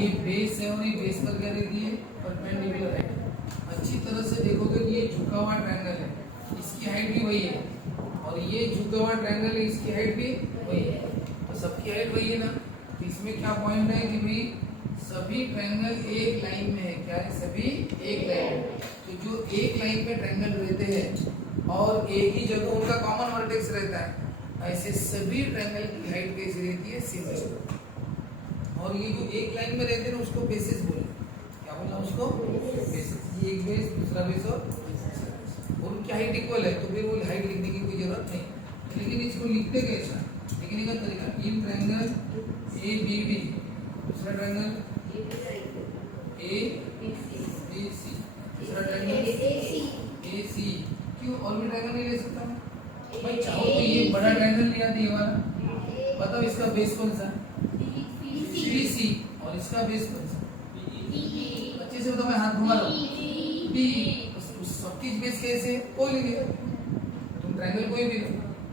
ये बेस है और ये बेस पर क्या रहती है, परपेंडिकुलर है। अच्छी तरह से देखोगे कि ये झुका हुआ ट्रायंगल है, इसकी हाइट भी वही है, और ये झुका हुआ ट्रायंगल है, इसकी हाइट भी वही है, तो सबकी हाइट वही है ना। तो इसमें क्या पॉइंट है कि भाई सभी ट्रायंगल एक लाइन में है। क्या है? सभी एक लाइन में। तो जो एक लाइन में ट्रायंगल रहते हैं और एक ही जगह उनका कॉमन वर्टेक्स रहता है, ऐसे सभी ट्रायंगल की हाइट कैसी रहती है? सिमिलर। और ये जो एक लाइन में रहते हैं ना उसको बेसिस बोलते हैं। क्या बोलना उसको? बेसिस। ये एक बेस, दूसरा बेस और उनकी हाइट इक्वल है, तो फिर वो हाइट लिखने की कोई जरूरत नहीं। लेकिन इसको लिखते कैसा? लिखने का तरीका, in triangle A B D, दूसरा ट्रायंगल ए बी सी, तीसरा ट्रायंगल ए सी। क्यों? और भी ट्रायंगल नहीं ले सकता मैं? भाई चाहो तो ये बड़ा ट्रायंगल लिया था, ये वाला। बताओ इसका बेस कौन सा? B C. और इसका बेस कौन सा? अच्छे से बताओ, मैं हाथ घुमा रहा हूँ। डी। सबकी बेस कैसे? कोई नहीं ले, तुम ट्रायंगल कोई भी लो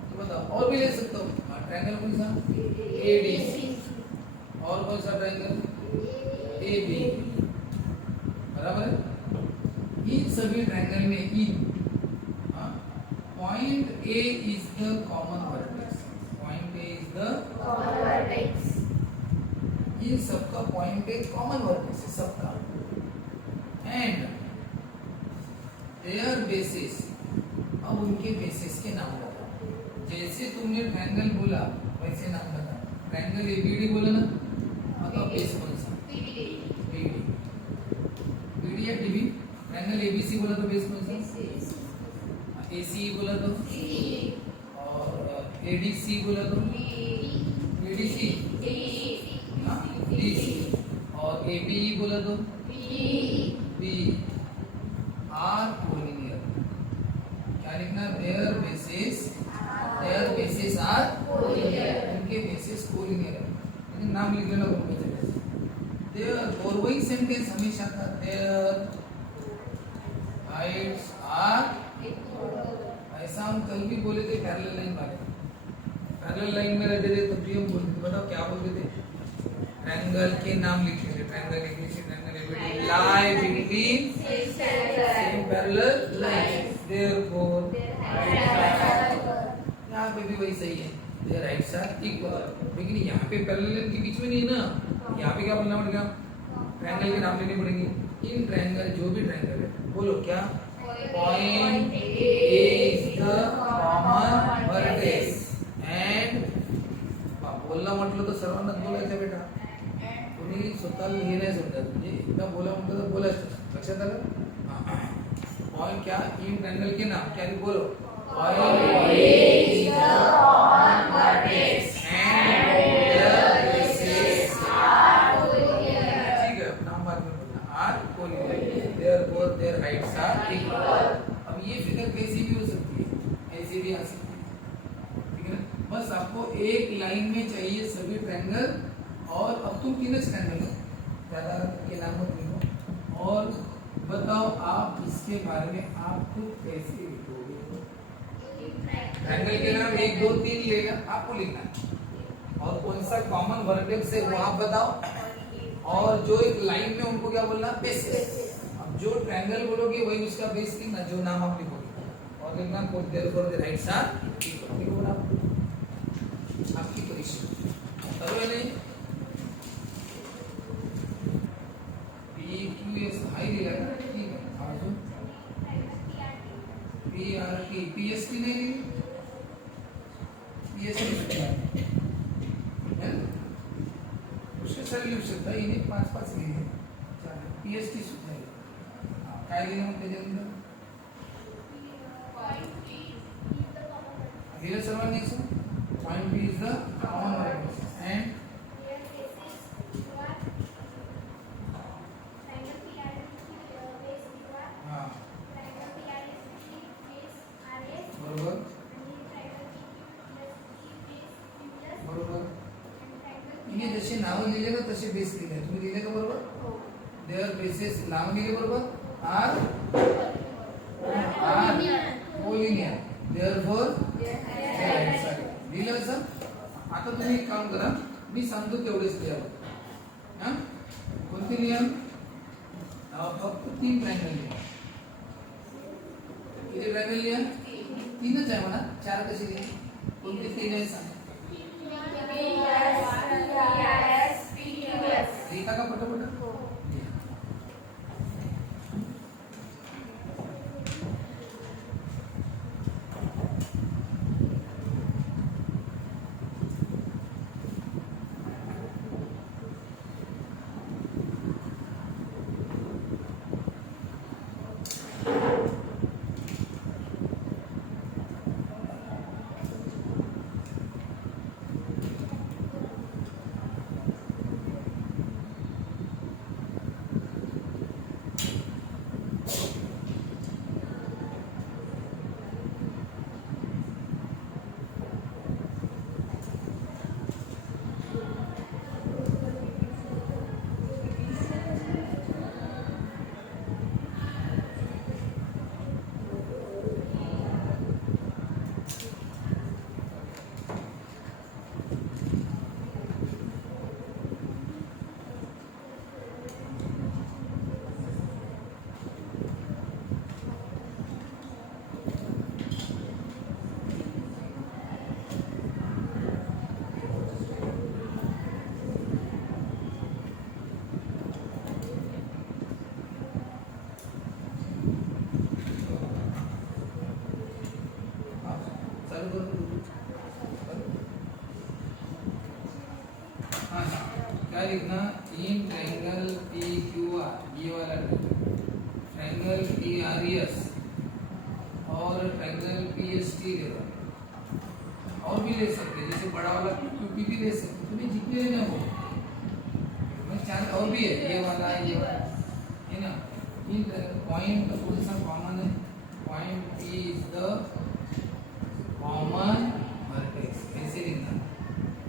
तो बताओ। और भी ले सकता हूँ। ट्रायंगल कौन सा? A D. और कौन सा ट्रायंगल? A B. बराबर है। इन सभी ट्रायंगल में इन point A is the common vertex. Point A is the common vertex. इन सबका पॉइंट ए कॉमन वर्टेक्स है सबका। एंड देयर बेसिस, अब उनके बेसिस के नाम बताओ। जैसे तुमने ट्रायंगल बोला वैसे नाम बताओ। ट्रायंगल एबीडी बोला ना, बताओ बेस कौन सा? बीडी। बीडी या डीबी? ट्रायंगल एबीसी बोला तो बेस कौन सा? एसी बोला तो सी, और एडीसी बोला तो एडीसी, डीसी, और एबी बोला तो बी। Are collinear. क्या लिखना? Their bases are collinear. उनके बेसिस कोलिनियर है, लेकिन नाम लिख लेना उनके जगह। देयर, और वही सेंटेंस हमेशा था, देयर हाइट्स आर। ऐसा हम कल भी बोले थे पैरेलल लाइन वाले। पैरेलल लाइन में रहते थे तब भी हम बोलते थे, बताओ क्या बोलते थे? ट्रायंगल के नाम लिखते थे। ट्रायंगल एबीसी, ट्रायंगल एबीडी लाई between same parallel lines, therefore यहाँ पे भी वही सही है, देयर राइट्स आर इक्वल। लेकिन यहाँ पे पैरेलल लाइन के बीच में नहीं है ना, यहाँ पे क्या बोलना पड़ेगा? ट्रायंगल के नाम लेने पड़ेंगे। इन ट्रायंगल, जो भी ट्रायंगल है, बोलो क्या? Point A is the common vertex and, बोलना म्हटलं तर सर्वांनाच बोलायचं बेटा, कोणी स्वतःला हे नाही समजत, म्हणजे एकदा बोला म्हटलं तर बोलायचं। लक्षात आलं? पॉइंट क्या? इन ट्रायंगल के नाम क्या? बोलो, point A is the common vertex and their bases are collinear. ठीक है, नाम बाद में बोलना, are collinear, therefore their heights are equal. अब ये फिगर कैसी भी हो सकती है, ऐसी भी आ सकती है, ठीक है ना? बस आपको एक लाइन में चाहिए सभी ट्रायंगल, और अब तुम तीन ट्रायंगल हो, ज्यादा ये नाम मत लिखो। और बताओ आप इसके बारे में आप खुद कैसे लिखोगे? ट्रायंगल के नाम 1 2 3 लेना, आपको लिखना है, और कौन सा कॉमन वर्टेक्स है वो आप बताओ, और जो एक लाइन में उनको क्या बोलना? बेसिस। अब जो ट्रायंगल बोलोगे वही उसका बेस लिखना, जो नाम आप लिखोगे, और लिखना therefore the heights are equal. आपकी परीक्षा करो या नहीं? पीक्यूएस हाई दिला है, ठीक है। अजून पीआरटी, पीएसटी नहीं, पीएसटी है उसके सर लिहू शकता, इन्हें 5 लिहिले, पीएसटी सुद्धा आहे। काय लिहिलं मग त्याच्यानंतर? दिलं सर्वांनी असं? Point B is the common vertex and जसे नाव लिहिले ना तसे बेस लिहिले, तुम्ही लिहिले का बरोबर? देयर बेसिस नाव लिहिले बरोबर, आर कोलिनियर, देयरफॉर लिहिलं असं। आता तुम्ही एक काम करा, मी सांगतो तेवढेच लिहा, हां? किती लिहा फक्त 3 ट्रायंगल लिहा किती ट्रायंगल लिहा 3च आहे म्हणा 4 कशी लिहा कोणते 3 आहे सांग लिहिता का पटापट क्या लिखना in triangle P Q R ये वाला ट्रायंगल पी आर एस और ट्रायंगल पी एस टी ले लो और भी ले सकते हैं जैसे बड़ा वाला क्यू पी भी ले सकते हैं तुम्हें जितने लेना हो मैं चार और भी है ये वाला है ना इन पॉइंट कौन सा कॉमन है point P is the common vertex ऐसे लिखना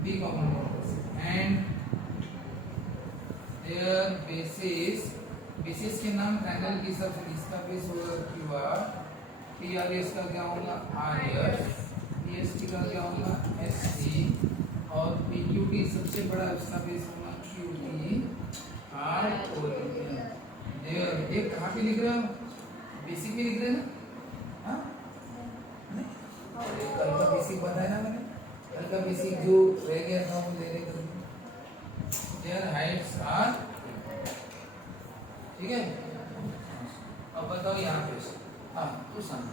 B common vertex and their basis के नाम ट्रायंगल की सब इसका बेस होगा Q R P R S का क्या होगा R S P S T का क्या होगा एस टी और पी क्यू टी सबसे बड़ा इसका बेस होगा Q T R O there ये कहाँ पे लिख रहे हो बेसिक में लिख रहे हैं ना हाँ कल का बेसिक बताया ना मैंने कल का बेसिक जो रह गया था वो ले लेकर their heights are ठीक है अब बताओ यहाँ पे हाँ तू समझ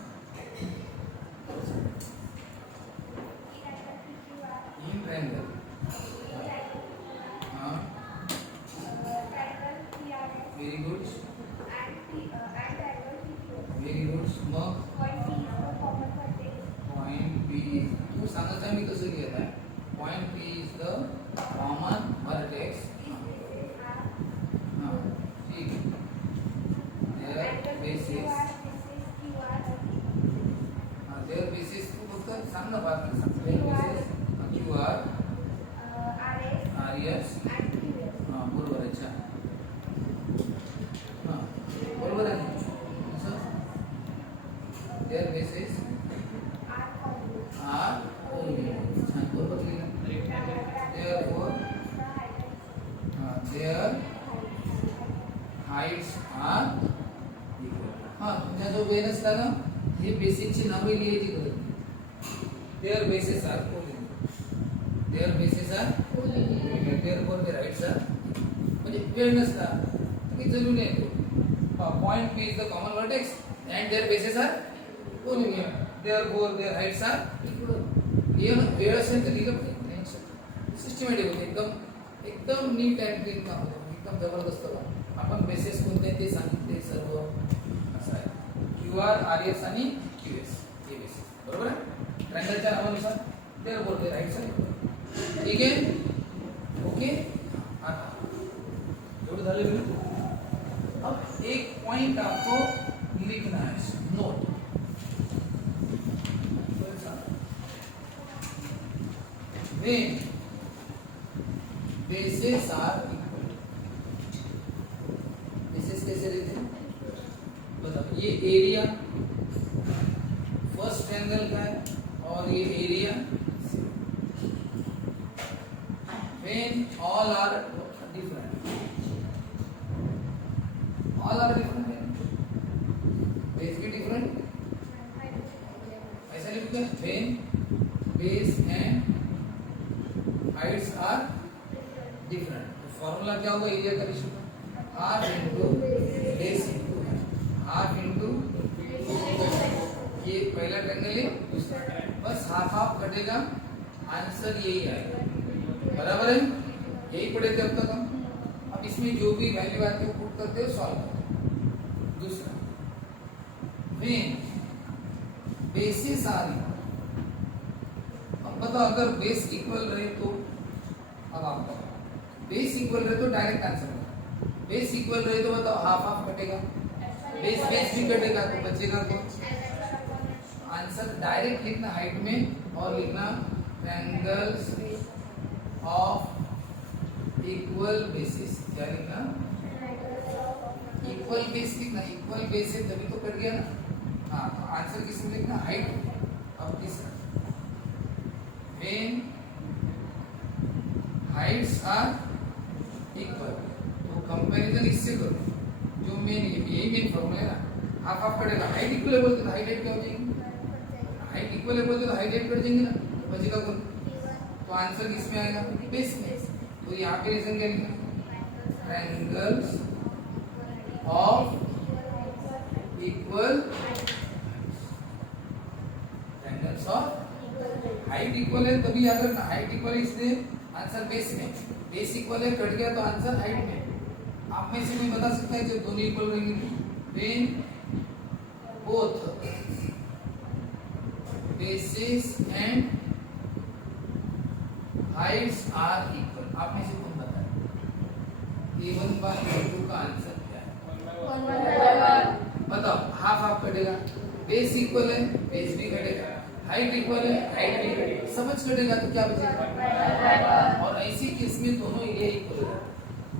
इन ट्रायंगल हाँ वेरी गुड मग पॉइंट बी तू सांगायचा मी कसं घेत आहे point B is the common vertex हाँ ठीक है their basis हाँ their basis तू फक्त सांग ना बात में सांग their basis Q R R S हाँ बरोबर आहे छान हाँ बरोबर आहे their basis आर छान बरोबर लिहिलं therefore their heights are equal हाँ तुमचा जो वेन असता ना हे बेसिसची नावे लिहायची गरज नाही their bases are their bases are therefore their heights are म्हणजे वेळ नसता काही जरूर नाही point P is the common vertex and their bases are polynomial therefore their heights are equal ये वेळ असेल तर लिहिलं पाहिजे सिस्टमॅटिक होते एकदम नीट अँड क्लीन काम होतं एकदम जबरदस्त काम आपण बेसिस कोणते ते सांगितले सर्व असं आहे क्यू आर आर एस आणि क्यू एस हे बेसिस बरोबर आहे ट्रायंगलच्या नावानुसार देअर बोलते राईट साइड ठीक आहे ओके आता एवढं झालं मी अब एक पॉइंट आपको लिखना है note when bases are equal bases कैसे रहते हैं बताओ ये एरिया फर्स्ट ट्रायंगल का है और ये area when all are different हमारा डिफरेंट है, बेस की डिफरेंट ऐसा लिखते हैं when base and heights are different. तो फॉर्मूला क्या होगा एरिया का रेशियो का, half into base into half into ये पहला ट्रायंगल है दूसरा, बस हाफ हाफ कटेगा, आंसर यही आएगा, बराबर है। यही पढ़े थे अब तक हम। अब इसमें जो भी वैल्यू आती है वो पुट करते हो, सॉल्व करते। दूसरा व्हेन बेसिस आर, अब बताओ अगर बेस इक्वल रहे तो, अब आप बताओ बेस इक्वल रहे तो डायरेक्ट आंसर होगा, बेस इक्वल रहे तो बताओ हाफ हाफ कटेगा, बेस बेस भी कटेगा तो बचेगा कौन। आंसर डायरेक्ट लिखना हाइट में और लिखना ट्रायंगल्स ऑफ इक्वल बेसिस, क्या लिखना इक्वल बेस लिखना, इक्वल बेस है तभी तो कट गया ना। हाँ तो आंसर किसमें लिखना हाइट। अब तीसरा व्हेन हाइट्स आर इक्वल, तो कंपैरिजन इससे करो जो मेन यही मेन फॉर्मूला है ना, हाफ हाफ कटेगा, हाइट इक्वल है बोलते तो हाइट क्या हो जाएगी, हाइट इक्वल है बोलते तो हाइट कट जाएंगे ना, तो बचेगा कौन। तो आंसर किसमें आएगा बेस में। तो यहाँ पे रीजन क्या लिखना triangles of equal, triangles of height equal है तभी अगर ना हाइट इक्वल है इसलिए आंसर बेस में, बेस इक्वल है कट गया तो आंसर हाइट में। आप में से कोई बता सकता है जब दोनों इक्वल रहेंगे, when both bases and heights are equal, आप में से कौन बताए a1 बाय a2 का आंसर क्या है, बताओ हाफ हाफ कटेगा, बेस इक्वल है बेस भी कटेगा, हाइट इक्वल है हाइट भी कटेगा, समझ कटेगा तो क्या बचेगा। और ऐसी केस में दोनों एरिया इक्वल है,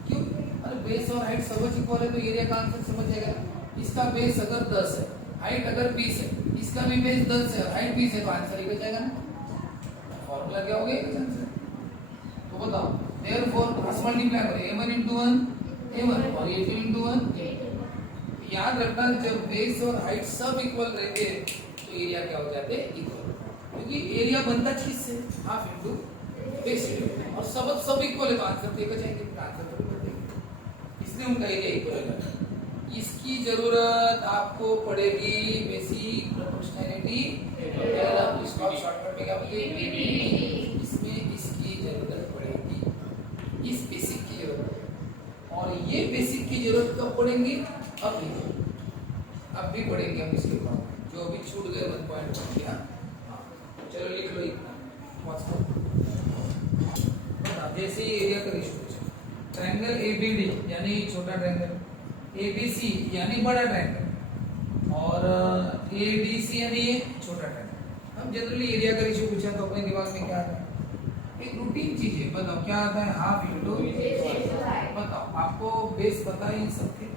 क्यों, अरे बेस और हाइट समझ इक्वल है तो एरिया का आंसर समझ जाएगा। इसका बेस अगर 10 है हाइट अगर 20 है, इसका भी बेस 10 है हाइट 20 है तो आंसर ही बच जाएगा ना। फॉर्मूला क्या हो गया आंसर। तो बताओ देयरफॉर क्रॉस मल्टीप्लाई करो a1 into 1 a1 और a2 into 1। याद रखना जब बेस और हाइट सब इक्वल रहते हैं तो एरिया क्या हो जाते हैं इक्वल, क्योंकि एरिया बनता चीज से हाफ इंटू बेस इंटू, और सब इक्वल है तो आंसर देकर जाएंगे, आंसर तो बदलेंगे, इसलिए उनका एरिया इक्वल है। इसकी जरूरत आपको पड़ेगी बेसिक प्रोपोर्शनैलिटी थ्योरम, इसको शॉर्टकट में क्या बोलते हैं, इसमें इसकी जरूरत पड़ेगी, इस बेसिक की जरूरत। और ये बेसिक की जरूरत कब पड़ेंगी, अब भी पढ़ेंगे हम इसके बाद जो अभी छूट गए 1.1 किया। चलो लिख लो जैसे ही एरिया का रेशियो, ट्रायंगल एबीडी यानी छोटा ट्रायंगल, एबीसी यानी बड़ा ट्रायंगल, और एडीसी यानी ये छोटा ट्रायंगल। हम जनरली एरिया का रेशियो पूछा तो अपने दिमाग में क्या आता है, एक रूटीन चीज है, बताओ क्या आता है, हाफ इंटू। बताओ आपको बेस पता है इन सबके,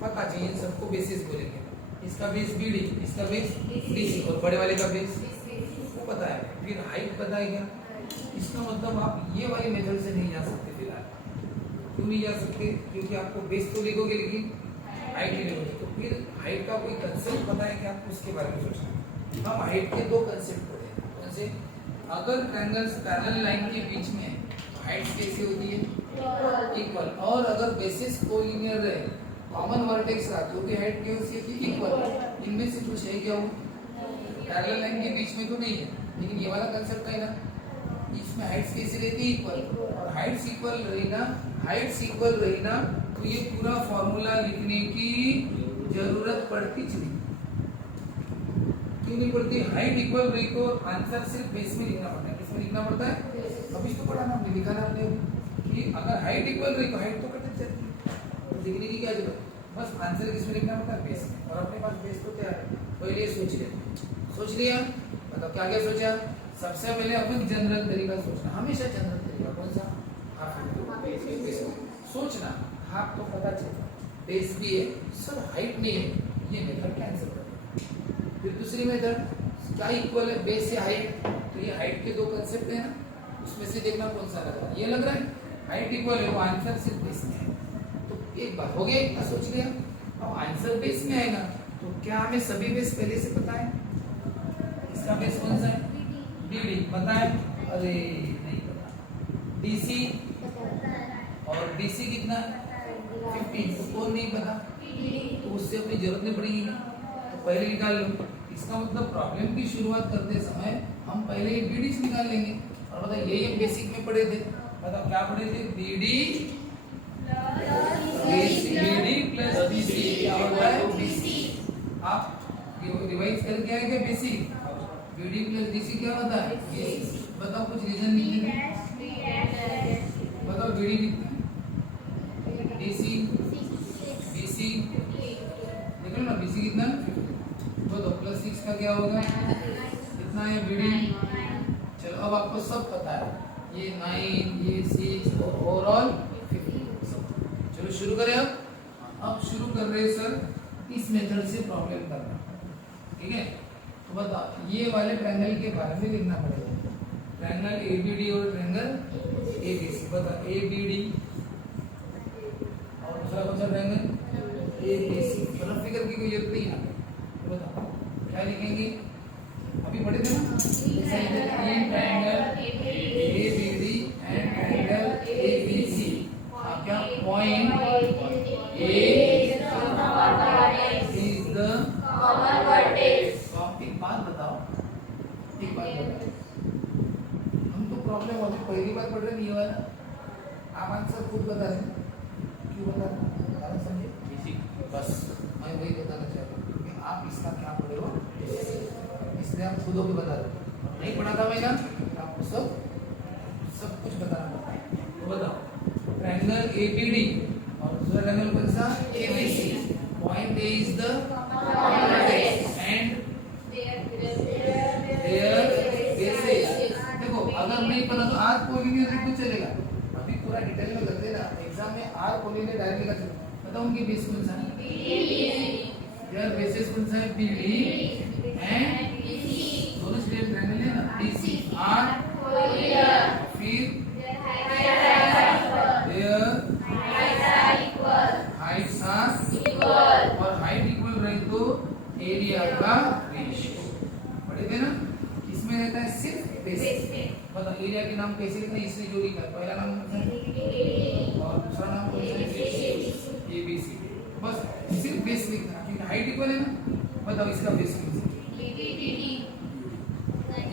पता चाहिए इन सबको बेसिस बोलेंगे, इसका बेस बीडी, इसका बेस डीसी, और बड़े वाले का बेस वो पता है। फिर हाइट पता है क्या, इसका मतलब आप ये वाली मेथड से नहीं जा सकते फिलहाल। क्यों नहीं जा सकते, क्योंकि आपको बेस तो लिखोगे लेकिन हाइट नहीं लिखोगे, तो फिर हाइट का कोई कंसेप्ट पता है कि आपको उसके बारे में सोचना। हम हाइट के दो कंसेप्ट पढ़े, कौन से, अगर ट्रायंगल्स पैरेलल लाइन के बीच में है तो हाइट्स कैसी होती है इक्वल, और अगर बेसिस कोलिनियर रहे कॉमन वर्टेक्स रहा तो की हाइट क्या होती है इक्वल। इनमें से कुछ है क्या, वो पैरेलल लाइन के बीच में तो नहीं है, लेकिन ये वाला कंसेप्ट है ना, इसमें हाइट्स कैसे रहती है इक्वल, और हाइट्स इक्वल रही ना तो ये पूरा फॉर्मूला लिखने की जरूरत पड़ती नहीं। क्यों नहीं पड़ती, हाइट इक्वल रही तो आंसर सिर्फ बेस में लिखना पड़ता है, किसमें लिखना पड़ता है, अभी तो पढ़ा ना हमने, लिखा ना हमने कि अगर हाइट इक्वल रही तो हाइट तो कट जाती है, लिखने की क्या जरूरत, बस आंसर किसमें लिखना पड़ता है बेस में। और अपने पास बेस तो क्या है, पहले सोच लिया, मतलब क्या क्या सोचा, सबसे पहले अपन जनरल तरीका सोचना, हमेशा जनरल तरीका कौन सा, हाफ सोचना, हाफ तो पता चला, बेस भी है सर हाइट नहीं है, ये मेथड कैंसिल कर देना। फिर दूसरी मेथड क्या इक्वल है बेस या हाइट, तो ये हाइट के दो कंसेप्ट है ना, उसमें से देखना कौन सा लग रहा है, ये लग रहा है हाइट इक्वल है, वो आंसर सिर्फ बेस में है। तो एक बार हो गया, इतना सोच लिया। अब आंसर बेस में आएगा तो क्या हमें सभी बेस पहले से पता है? इसका बेस कौन सा है? बीडी पता है? अरे नहीं पता। डीसी और डीसी कितना है? 15। तो कौन नहीं पता? तो उससे अपनी जरूरत नहीं पड़ेगी, तो पहले निकाल लो। इसका मतलब प्रॉब्लम की शुरुआत करते समय हम पहले ये बीडी निकाल लेंगे। और बताओ ये बेसिक में पढ़े थे, बताओ क्या पढ़े थे? बीडी प्लस बीसी क्या होता है? बीसी। आप रिवाइज करके आए क्या? बेसिक बीडी प्लस डीसी क्या होता है? बीसी। बताओ कुछ रीजन लिखने में, बताओ बीडी कितना है? डीसी बीसी देख लो ना, बीसी कितना? तो प्लस 6 का क्या होगा? कितना है बीडी? चलो अब आपको सब पता है, ये 9 ये 6 और ओवरऑल 15। चलो शुरू करें। अब शुरू कर रहे हैं सर इस मेथड से प्रॉब्लम करना, ठीक है? तो बताओ ये वाले ट्रायंगल के बारे में लिखना पड़ेगा। ट्रायंगल एबीडी और ट्रायंगल एबीसी। बताओ एबीडी और दूसरा कौन सा ट्रायंगल? एबीसी। मतलब फिगर की कोई जरूरत नहीं है। बताओ क्या लिखेंगे? अभी पढ़े थे ना, in triangle ABD and triangle ABC क्या point A is the common vertex. तो आप एक बात बताओ, हम तो प्रॉब्लम अभी पहली बार पढ़ रहे नहीं वाला, आप आंसर खुद बता रहे क्यों बता रहे? समझे? बस मैं वही बताना चाहता हूँ कि आप इसका क्या पढ़े हो, इसलिए आप खुद को बता रहे। नहीं पढ़ा था मैं ना, आपको सब कुछ बताना पड़ता है। तो बताओ ट्रायंगल एबीडी और दूसरा ट्रायंगल कौन सा? ABC. Point A is the common vertex and their bases. देखो अगर नहीं पता तो आर कोऑर्डिनेट भी चलेगा, अभी पूरा डिटेल में करते ना, एग्जाम में आर कोऑर्डिनेट डायरेक्टली कर सकते। बताओ उनकी बेस कौन सा है? देयर बेसेस कौन सा है? BD and BC. दोनों स्ट्रेट ट्रायंगल है ना, डीसी आर फिर हाइट्स आर इक्वल, और हाइट इक्वल रहे तो एरिया का रेशियो। पढ़े थे ना? इसमें रहता है सिर्फ बेस। बताओ एरिया के नाम कैसे लिखना है? इसने जो लिखा है पहला नाम कौन सा है और दूसरा नाम कौन सा है? एबीसी। बस सिर्फ बेस लिखना, क्योंकि हाइट इक्वल है ना। बताओ इसका बेस कौन सा?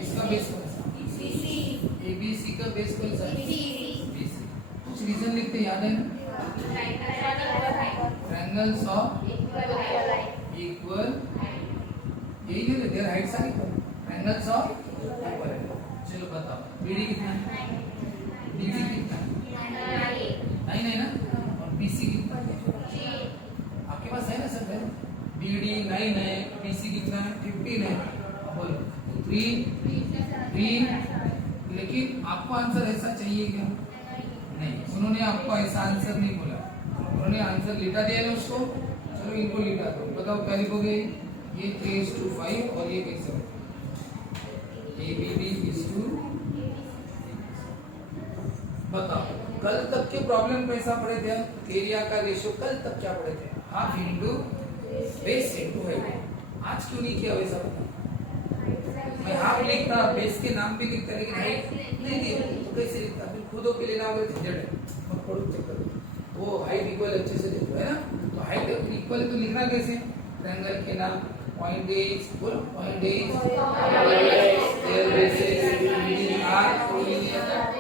इसका बेस कौन सा? एबीसी का बेस कौन सा? बीसी। कुछ रीजन लिखते याद है ना? ट्रायंगल्स ऑफ इक्वल, यही नहीं their heights are equal, triangles of equal. चलो बताओ बीडी कितना है? डीसी कितना है? 9 है ना, और बीसी कितना है? आपके पास है ना सब है? बीडी 9 है, बीसी कितना है? 15 है। अब बोलो 3। लेकिन आपको आंसर ऐसा चाहिए क्या? नहीं, उन्होंने आपको ऐसा आंसर नहीं बोला, उन्होंने आंसर लिखा दिया है उसको। चलो इनको लिखा दो। बताओ क्या लिखोगे? ये 3:5 और ये कैसे होगा? ABD is to। बताओ कल तक के प्रॉब्लम कैसा पढ़े थे? एरिया का रेशियो कल तक क्या पढ़े थे? Half into base into height. आज क्यों नहीं किया वैसा? मैं हाफ लिखता, बेस के नाम भी लिखता, लेकिन हाइट नहीं लिया तो कैसे लिखता? फिर खुदों के लेना होगा, झंझट है। मत पढ़ो, चेक करो। वो हाइट इक्वल अच्छे से देखो है ना, तो हाइट इक्वल तो लिखना कैसे? ट्रायंगल के नाम पॉइंट ए बोलो, point A their bases are coordinate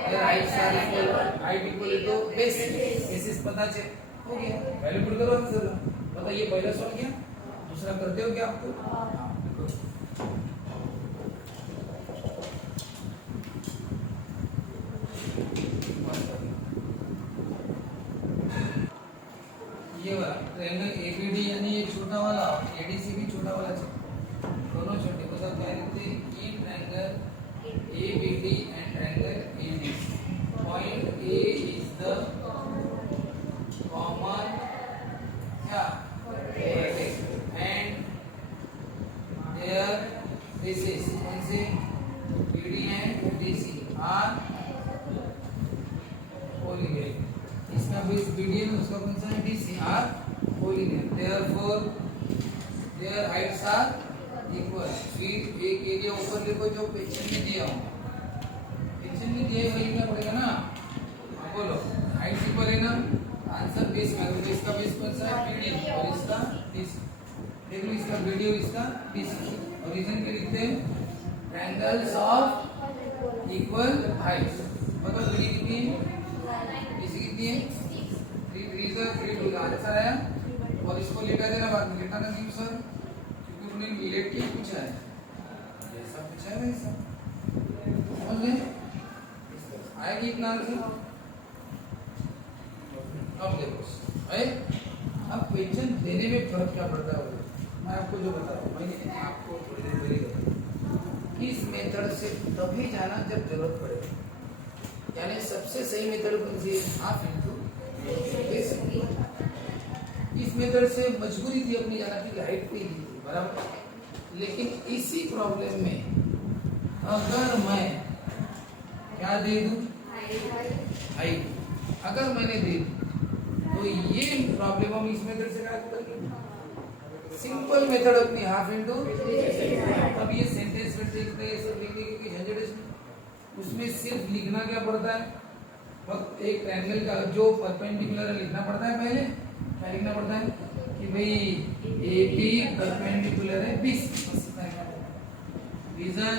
their heights are equal, height equal तो बेसिस पता चल हो गया। वैल्यू पुट करो आंसर। बताइए ये पहला सॉल्व किया, दूसरा करते हो क्या आपको? ये वाला ट्रायंगल एबीडी यानी ये छोटा वाला, एडीसी भी छोटा वाला है, दोनों छोटे। मतलब क्या लिखते हैं? ये triangle ABD and triangle ADC. Point A is the common क्या वर्टेक्स एंड देयर बेसिस कौन से? BD and DC are coordinate. इसका बेस बीडी मीडियम उसका कौन सा है DC are collinear therefore their heights are equal. फिर एक एरिया ऊपर लिखो जो क्वेश्चन में दिया हो, क्वेश्चन में दिया है वही लिखना पड़ेगा ना। बोलो हाइट्स इक्वल है ना, आंसर बेस में तो इसका बेस कौन सा है BD और इसका DC। देख लो इसका BD और इसका DC और रीजन के लिखते हैं ट्रायंगल्स ऑफ इक्वल हाइट्स। मतलब BD कितनी है DC कितनी है 3 आंसर आया। और इसको लेटा देना बाद में, लेटाना क्यों सर क्योंकि उन्होंने लेट के पूछा है, जैसा पूछा है वैसा समझ गए। आएगी इतना आंसर। अब देखो अब क्वेश्चन देने में फर्क क्या पड़ता है मैं आपको जो बता रहा हूँ, मैंने आपको थोड़ी देर पहले बताया इस मेथड से तभी जाना जब जरूरत पड़े। यानी सबसे सही मेथड कौन सी है हाफ इंटू बेस। इस मेथड से मजबूरी थी अपनी जाना की हाइट पे ही बराबर। लेकिन इसी प्रॉब्लम में अगर मैं क्या दे दूं हाइट, अगर मैंने दे दी तो ये प्रॉब्लम हम इस मेथड से क्या करेंगे सिंपल मेथड अपनी हाफ इंटू। अब ये सेंटेंस में देखते हैं सब लिखने की झंझट उसमें सिर्फ लिखना क्या पड़ता है बस एक ट्रायंगल का जो परपेंडिकुलर लिखना पड़ता है। पहले क्या लिखना पड़ता है कि भाई AB परपेंडिकुलर है BC रीजन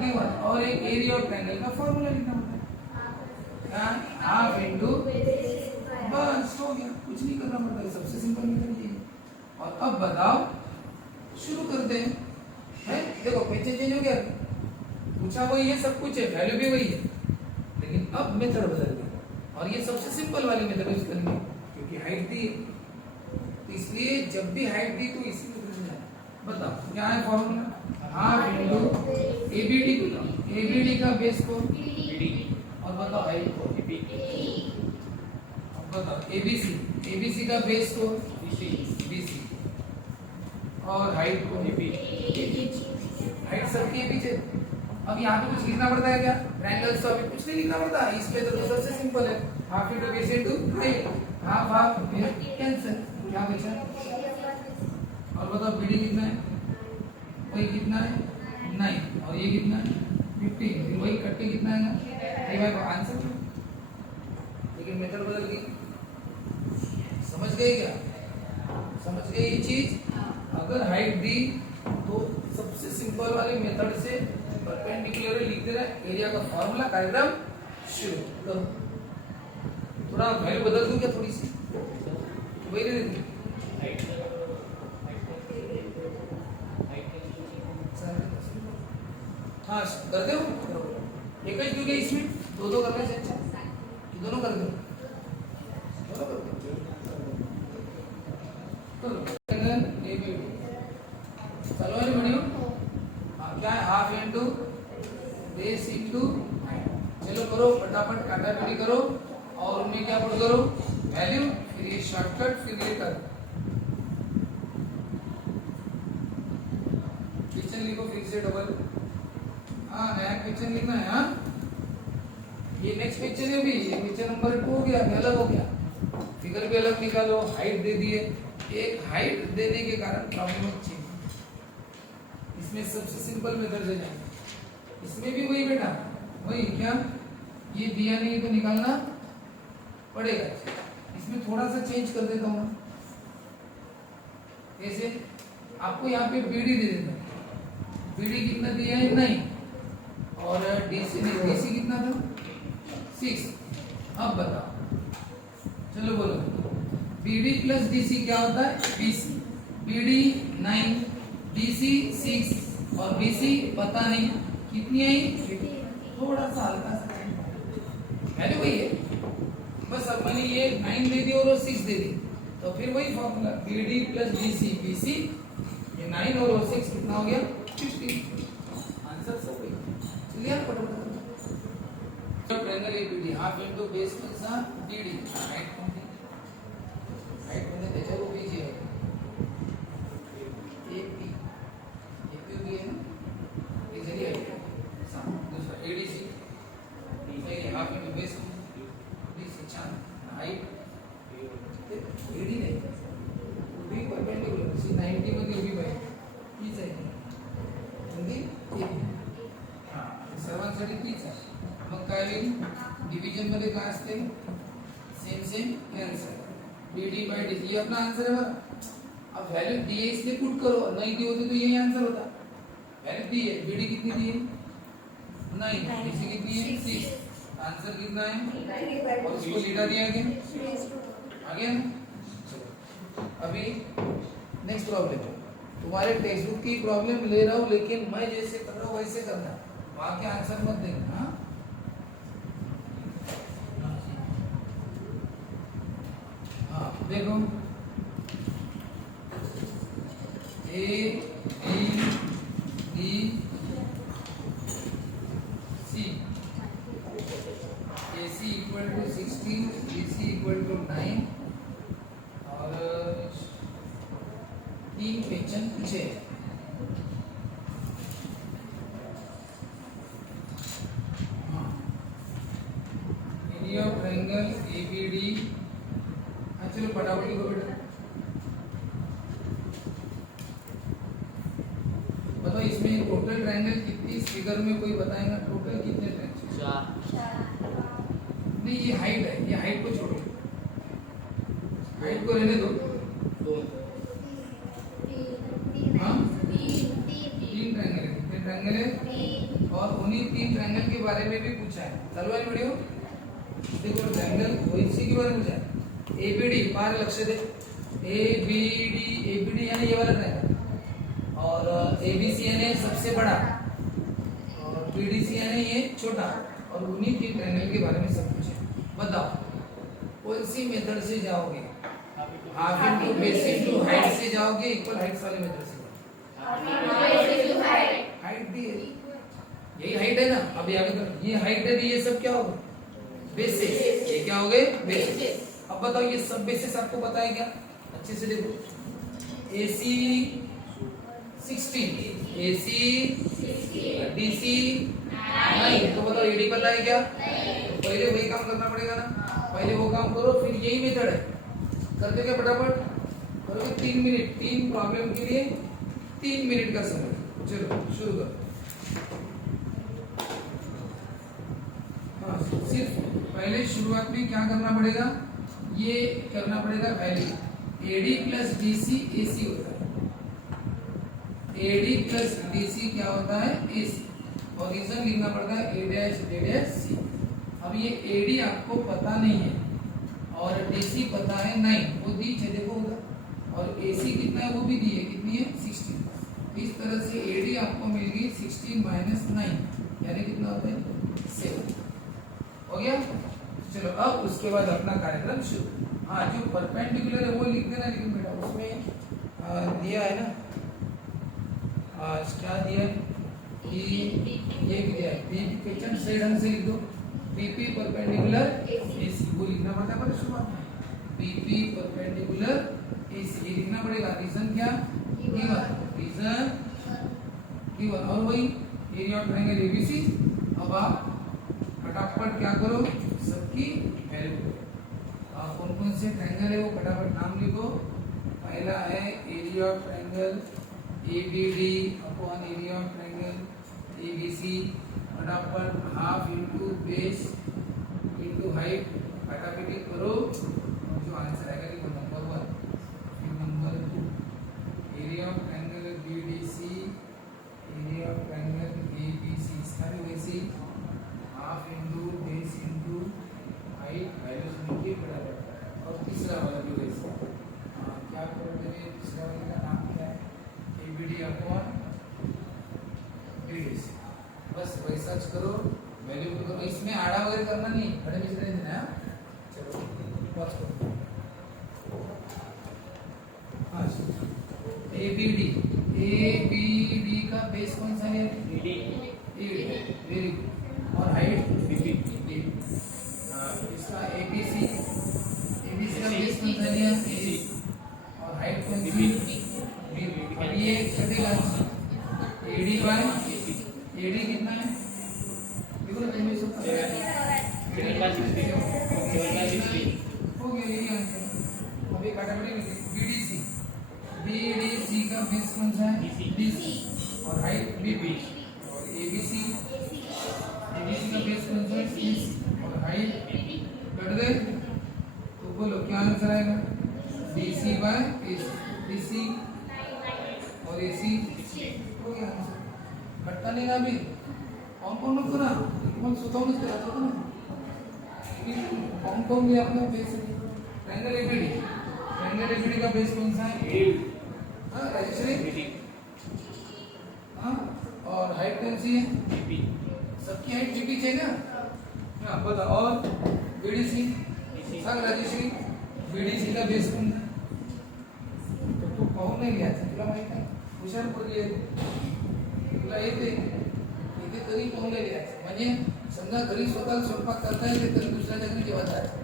गिवन और एक एरिया ऑफ ट्रायंगल का फॉर्मूला लिखना पड़ता है हाफ इंटू बस हो गया, कुछ नहीं करना पड़ता है, सबसे सिंपल मेथड ये है। और अब बताओ शुरू करते हैं देखो क्वेश्चन चेंज हो गया, पूछा वही है सब कुछ है वैल्यू भी वही है, लेकिन अब मेथड बदल गया और ये सबसे सिंपल वाली मेथड यूज करेंगे क्योंकि हाइट दी तो इसलिए जब भी हाइट दी तो इसी मेथड से जाए। बताओ क्या है फॉर्मूला हाफ इंटू ABD का बेस को BD और बताओ हाइट को बताओ ABC का बेस को BC और हाइट को हाइट सबके पीछे। अब यहाँ पे कुछ लिखना पड़ता है क्या ट्रायंगल्स तो अभी कुछ नहीं लिखना पड़ता, इस पे तो सबसे सिंपल है half into base into height half half cancel क्या बचा। और बताओ BD कितना है वही कितना है 9 और ये कितना है 15 फिर वही कट के कितना आएगा आंसर। लेकिन मेथड बदल गई, समझ गए क्या, समझ गए ये चीज। अगर हाइट दी तो सबसे सिंपल वाले मेथड से परपेंडिकुलर लिखते रहे एरिया का फॉर्मूला कार्यक्रम शुरू करो। थोड़ा वैल्यू बदल दूं क्या थोड़ी सी वही दे दूं हाँ कर दो एक ही क्योंकि इसमें दो करने से अच्छा दोनों कर दो चलो बढ़िया क्या है हाफ इंटू बेस इंटू चलो करो फटाफट काटाकाटी करो और उन्हें क्या पुट करो वैल्यू फिर ये शॉर्टकट फिर ये कर क्वेश्चन लिखो फिर से डबल नया क्वेश्चन लिखना है हाँ ये नेक्स्ट क्वेश्चन है भी क्वेश्चन नंबर 2 हो गया अलग हो गया फिगर भी अलग निकालो हाइट दे दिए एक हाइट देने के कारण प्रॉब्लम अच्छी इसमें सबसे सिंपल मेथड से जाए इसमें भी वही बेटा वही क्या ये दिया नहीं तो निकालना पड़ेगा। इसमें थोड़ा सा चेंज कर देता हूँ कैसे आपको यहाँ पे BD दे देता हूँ BD कितना दिया है 9 और DC कितना था 6। अब बताओ चलो बोलो BD प्लस DC क्या होता है BC BD 9 DC 6 और BC पता नहीं कितनी आई थोड़ा सा हल्का सा वैल्यू वही है बस। अब मैंने ये 9 दे दी और 6 दे दी तो फिर वही formula BD plus DC BC ये 9 और 6 कितना हो गया 15 आंसर सब वही क्लियर फटाफट triangle ABD half into base plus BD height मैंने त्याच्या को बीजी है AP भी है ना ये जरिए दूसरा ADC half into base BC 4 height AD नाही उभी परपेंडिकुलर सी 90 मध्ये उभी पाहिजे तीच आहे म्हणजे हां सर्वांसाठी तीच आहे मग काय होईल डिव्हिजन मध्ये काय असते same answer D by D ये अपना आंसर है बरा अब वैल्यू दी है इसलिए पुट करो नहीं दी होती तो यही आंसर होता वैल्यू दी है बीडी कितनी दी है 9 डीसी कितनी है 6 आंसर कितना है और इसको लीडा दिया गया ना चलो अभी नेक्स्ट प्रॉब्लम तुम्हारे टेक्स्ट बुक की प्रॉब्लम ले रहा हूँ लेकिन मैं जैसे कर रहा हूँ वैसे करना वहां के आंसर मत देना हाँ देखो A B D C A C equal to 16 B C equal to 9 और 3 क्वेश्चन पूछे एरिया ऑफ ट्रायंगल एबीडी चलो फटाफट लिखो बेटा बताओ इसमें टोटल ट्रायंगल कितनी इस फिगर में कोई बताएगा टोटल कितने ट्रायंगल 4 नहीं ये हाइट है ये हाइट को छोड़ो हाइट को रहने दो हाँ 3 ट्रायंगल है कितने ट्रायंगल है और उन्हीं 3 ट्रायंगल के बारे में भी पूछा है चलो भाई वीडियो देखो ट्रायंगल इसी के बारे में पूछा है एबीडी बाहर लक्ष्य दे एबीडी यानी ये वाला ट्रायंगल और एबीसी यानी सबसे बड़ा और बीडीसी यानी ये छोटा और उन्हीं के ट्रायंगल के बारे में सब कुछ है बताओ कौन सी मेथड से जाओगे half into base into height से जाओगे इक्वल हाइट्स वाले मेथड से हाइट दी है यही हाइट है ना अभी आगे तो ये हाइट है ये सब क्या होगा बेसिस ये क्या हो गए बेसिस अब बताओ ये सब बेसिस आपको पता है क्या अच्छे से देखो AC 16 AC DC 9 तो बताओ AD बदला है क्या तो पहले वही काम करना पड़ेगा ना पहले वो काम करो फिर यही मेथड है करते क्या फटाफट करोगे 3 मिनट 3 प्रॉब्लम के लिए 3 मिनट का समय चलो शुरू करो हाँ सिर्फ पहले शुरुआत में क्या करना पड़ेगा ये करना पड़ेगा value AD plus DC AC होता है AD प्लस DC क्या होता है AC और रीजन लिखना पड़ता है A dash D dash C अब ये AD आपको पता नहीं है और DC पता है 9 वो दी है देखो उधर और AC कितना है वो भी दी है कितनी है 16 इस तरह से AD आपको मिल गई 16 माइनस 9 यानी कितना होता है 7 हो गया चलो अब उसके बाद अपना कार्यक्रम शुरू हाँ जो परपेंडिकुलर है वो लिख देना लेकिन बेटा उसमें दिया है ना क्या दिया है कि ये भी दिया है बी क्वेश्चन सही ढंग से लिख दो बीपी परपेंडिकुलर एसी वो लिखना पड़ता है पर शुरुआत में बीपी परपेंडिकुलर एसी ये लिखना पड़ेगा रीजन क्या रीजन गिवन और वही एरिया ऑफ ट्रायंगल एबीसी अब आप फटाफट क्या करो सबकी वैल्यू करो कौन कौन से ट्रायंगल है वो फटाफट नाम लिखो पहला है area of triangle ABD upon area of triangle ABC फटाफट half into base into height फटाफट करो जो आंसर आएगा कि number 1 number 2 area of triangle BDC area of triangle ABC इसका भी वैसे half into base into height values लिखिए बराबर और तीसरा वाला भी वैसे क्या करोगे तीसरा वाले का नाम क्या है एबीडी अपॉन बीडीसी बस वैसा करो वैल्यू को करो इसमें आड़ा वगैरह करना नहीं खड़े मिश्रण देना चलो पॉज करो हाँ एबीडी का बेस कौन सा है एडी वेरी गुड और हाइट बीपी इसका एबीसी का बेस कौन सा लिया और हाइट कौन सी बीपी अब ये कटेगा एडी बाय एडी कितना है देखो ना मैं सब एडी का 16 हो गया ये आंसर अभी कैटेगरी में बीडीसी, बीडीसी का बेस कौन सा है? डीसी और हाइट बीबी। और एबीसी, एबीसी का बेस कौन सा है? सीसी और हाइट कट गए। तो बोलो क्या आंसर आएगा? डीसी बाय एसी, डीसी और एसी हो गया आंसर। घटता नहीं ना अभी? कौन लोग करा? कौन स्वतः करा था ना? कौन लिया अपना base? Triangle ABD, triangle ABD का बेस कौन सा है? हाँ राजेश्वरी, हाँ और हाइट कौन सी है? बीबी। सबकी हाइट बीबी चाहिए ना? हाँ बता। और बीडीसी, हाँ राजेश्वरी, बीडीसी का बेस कौन है? तो तू पाहून नाही घ्यायचं, तुला माहित आहे हुशार पोरगी आहे, तुला येते तरी पाहून नाही घ्यायचं. म्हणजे समजा घरी स्वतः स्वयंपाक करता येते तरी दुसऱ्याच्या घरी जेवत जायचं,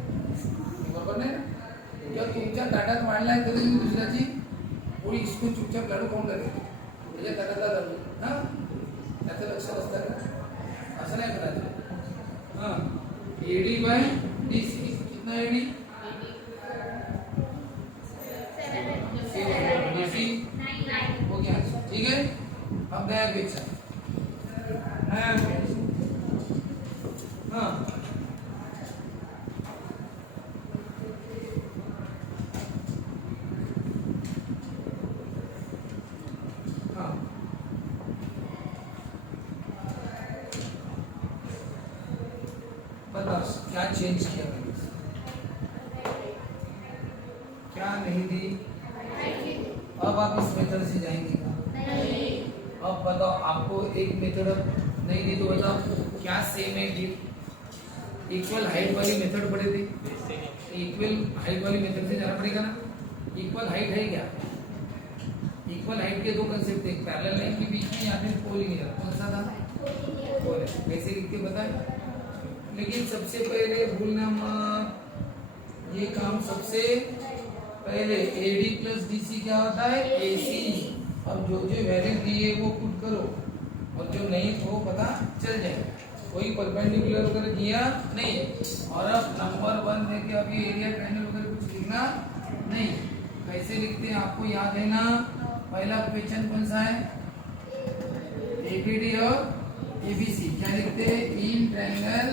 बरोबर नाही? किंवा तुमच्या ताटात वाढलाय तरी मी दुसऱ्याची पोळी हिसकून चुपचाप लाडू खाऊन जाते, त्याच्या ताटातला लाडू. हां त्याचं लक्ष असतं का? असं नाही करायचं. हां एडी बाय डीसी कितना एडी? हो गया, ठीक है. अब नया क्वेश्चन, नया हाँ हाँ बताओ क्या चेंज किया मैंने? क्या नहीं दी? अब आप इस मेथड से जाएंगे क्या? नहीं। अब बताओ, आपको एक मेथड नहीं दी तो बताओ क्या सेम है? इक्वल हाइट वाली मेथड पढ़े थे, इक्वल हाइट वाली मेथड से जाना पड़ेगा ना. इक्वल हाइट है क्या? इक्वल हाइट के दो कंसेप्ट, एक पैरेलल लाइन के बीच में या फिर कोलिनियर. कौन सा था? कोलिनियर. कैसे लिखते बताए? लेकिन सबसे पहले भूलना मत, ये काम सबसे पहले एडी प्लस डीसी क्या होता है? एसी. अब जो वैल्यू दी है वो पुट करो और जो नहीं वो पता चल जाए. कोई परपेंडिकुलर वगैरह दिया नहीं. और अब नंबर 1 देके अभी एरिया ट्रायंगल वगैरह कुछ लिखना नहीं. कैसे लिखते हैं आपको याद है ना? पहला क्वेश्चन कौन सा है? एबीडी और एबीसी. क्या लिखते हैं? इन ट्रायंगल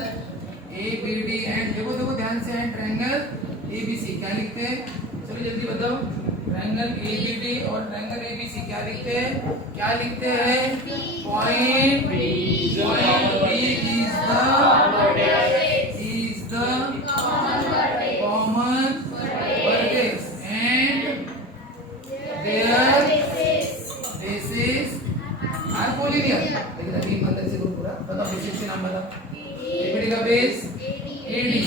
एबीडी एंड, देखो देखो ध्यान से, एंड ट्रायंगल एबीसी. क्या लिखते हैं? चलिए जल्दी बताओ. ट्रायंगल एबीडी और ट्रायंगल एबीसी क्या लिखते हैं? क्या लिखते हैं? Point B is the common vertex and their bases are collinear. देखिए अभी मंदिर से पूरा बताओ. बेसिस के नाम बताओ. एबीडी का बेस एडी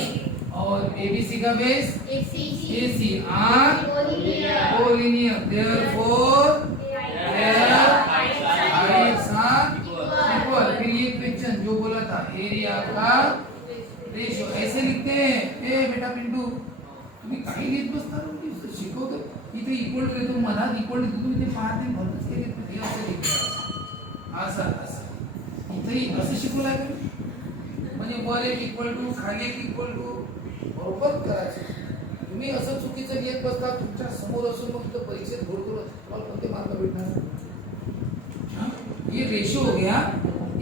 और एबीसी का base AC are collinear. Therefore their heights are equal. फिर ये क्वेश्चन जो बोला था एरिया का रेशियो ऐसे लिखते हैं. ए बेटा पिंटू तुम्ही काही लिहित बसता, शिकवतो इथे इक्वल टू येतो, मधात इक्वल टू तुम्ही ते पाहते भरतच केले ते असं लिहितं. असं इथेही असं शिकवलं आहे. म्हणजे वर एक इक्वल टू, खाली एक इक्वल टू, बरोबर करायचं. तुम्ही असं चुकीचं लिहित बसता, तुमच्या समोर असून मग तो परीक्षेत घोड करून तुम्हाला कोणते मार्क भेटणार? ये रेशियो हो गया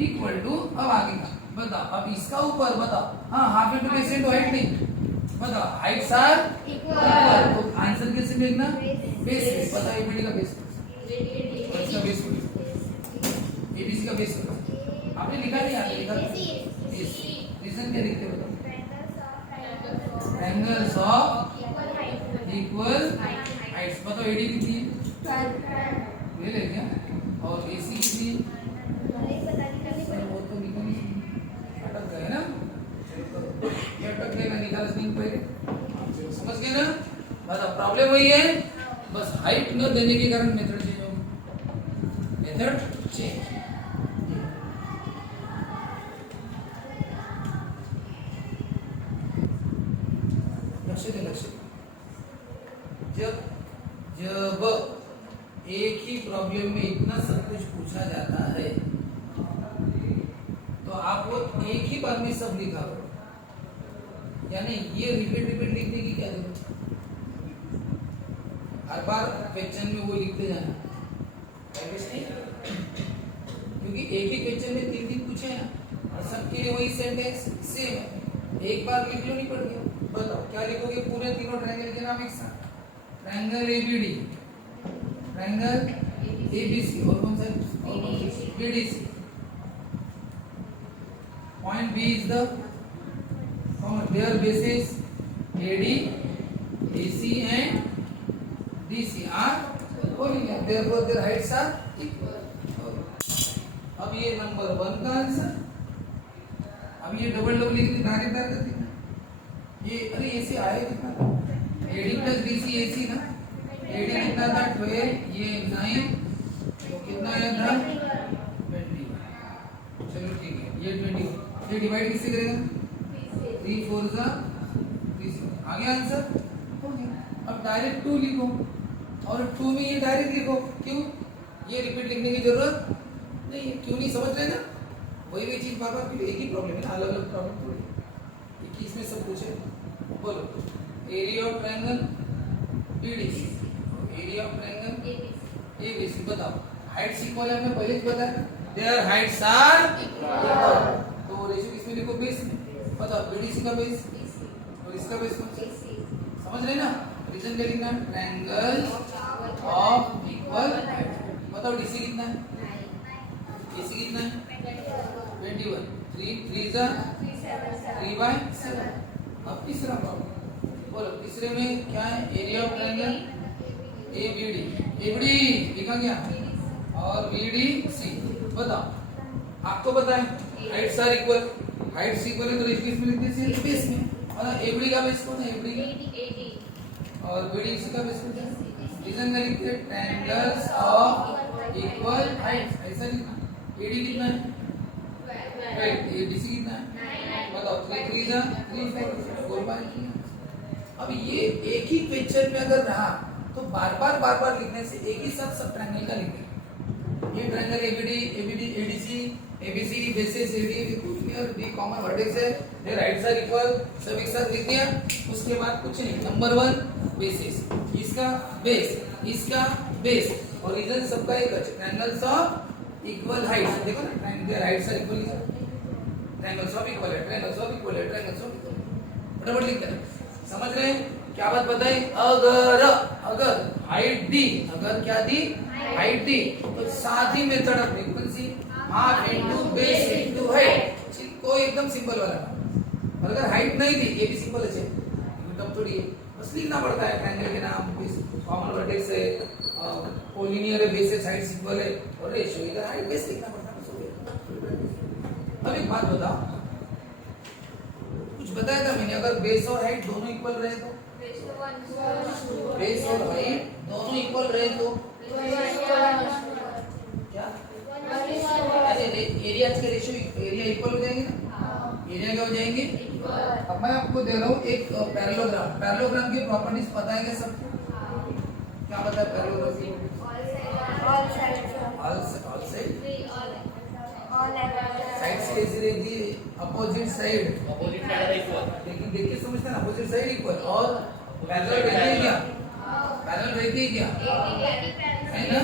इक्वल टू. अब आगे का बताओ. अब इसका ऊपर बताओ. हाँ half into base into height नहीं, बताओ हाइट्स आर इक्वल. तो आंसर कैसे देखना? बेस. बताओ एबीडी का बेस, इसका बेस, एबीसी का बेस आपने लिखा नहीं? आपने लिखा रीजन क्या लिखते हो? Triangles of equal Heights. बताओ एडी कितनी है? ये ले क्या? और एसी कितनी है? वो तो निकल अटक गए ना. ये अटक गए ना, निकाल नहीं पहले. समझ गए ना? बताओ प्रॉब्लम वही है, बस हाइट न देने के कारण मेथड चेंज होगा. Method change. जब एक ही प्रॉब्लम में इतना सब कुछ पूछा जाता है तो आप वो एक ही बार में सब लिखा करो. यानी ये रिपीट लिखने की क्या जरूरत? हर बार क्वेश्चन में वो लिखते जाना, क्योंकि एक ही क्वेश्चन में 3 पूछे हैं और सबके लिए वही सेंटेंस सेम है, एक बार लिख लो नहीं पड़ गया। बताओ क्या लिखोगे? पूरे तीनों ट्रायंगल के नाम एक साथ, ट्रायंगल एबीडी, ट्रायंगल एबीसी और कौन सा? BDC. Point B is the their bases AD, AC and DC are collinear, therefore their heights are equal. अब ये नंबर 1 का आंसर। अब ये डबल डबल लिख धारीदार कर देना। ये अरे ऐसे आए कितना था? AD plus DC AC ना, AD कितना था 12, ये 9, तो कितना आया था 20। चलो ठीक है, ये 20, ये डिवाइड किससे करेगा? 3 4 जा 3, आ गया आंसर, हो गया। अब डायरेक्ट 2 लिखो और 2 में ये डायरेक्ट लिखो, क्यों? ये रिपीट लिखने की जरूरत नहीं है, क्यों नहीं समझ रहे ना? वही चीज बार बार, एक ही प्रॉब्लम है ना, अलग अलग प्रॉब्लम थोड़ी। 21 में सब कुछ है। बोलो area of triangle BDC, area of triangle ABC. बताओ हाइट्स इक्वल है, हमने पहले ही बताया, देयर हाइट्स आर इक्वल। तो रेशियो किसमें लिखो? बेस में। बताओ बीडीसी का बेस और इसका बेस कौन सा? समझ रहे ना? रीजन क्या लिखना? Triangle of equal height. बताओ डीसी कितना है? एसी कितना है? 21, 3 3 जा 3/7। अब तीसरा प्रॉब्लम बोलो, तीसरे में क्या है? Area of triangle ABD, ABD लिखा गया और बीडीसी। बताओ आपको पता है heights are equal, heights equal है तो रेशियो किसमें लिखते हैं? बेस में। और एबीडी का बेस कौन है? एबीडी और बीडीसी का बेस कौन है? रीजन क्या लिखते हैं? ट्रायंगल्स ऑफ इक्वल हाइट्स, ऐसा लिखना। एडी कितना है? 12, एडीसी कितना है? बताओ 3 3 जा 3 4 अब ये एक ही क्वेश्चन में अगर रहा तो बार बार लिखने से एक ही साथ सब ट्रायंगल का लिखेंगे। ये triangle ABD ABD ADC ABC bases AD और डी कॉमन वर्टेक्स है, देयर हाइट्स आर इक्वल, सब एक साथ लिख दिया। उसके बाद कुछ नहीं, नंबर 1 बेसिस, इसका बेस, इसका बेस और रीजन सबका एक है, ट्रायंगल्स ऑफ इक्वल हाइट्स। देखो ना, triangle heights are equal, triangles of equal है, ट्रायंगल्स ऑफ इक्वल है, ट्रायंगल्स ऑफ इक्वल। फटाफट लिख कर समझ रहे हैं क्या बात बताई? अगर हाइट दी, अगर क्या दी? हाइट दी, तो साथ ही method of frequency half into base into height, कोई एकदम सिंपल वाला। और अगर हाइट नहीं दी, ये भी सिंपल है, तब थोड़ी है, बस लिखना पड़ता है ट्रायंगल के नाम, कॉमन वर्टेक्स है, कोलिनियर है, बेसिस हाइट्स इक्वल है और रेशियो इधर हाइट बेस लिखना पड़ता है। अब एक बात बताओ, कुछ बताया था मैंने, अगर बेस और हाइट दोनों इक्वल रहे तो? बेस और हाइट दोनों इक्वल रहे तो क्या? अरे एरियाज के रेशियो, एरिया इक्वल हो जाएंगे ना? एरिया क्या हो जाएंगे? अब मैं आपको दे रहा हूँ एक पैरेललोग्राम, पैरेललोग्राम की प्रॉपर्टीज पता है क्या सबको? क्या पता है पैरेललोग्राम की? ऑल साइड्स कैसी रहती है? अपोजिट साइड इक्वल, लेकिन देखिए समझते हैं, अपोजिट साइड इक्वल और पैरेलल रहती है क्या? पैरेलल रहती है क्या? है ना?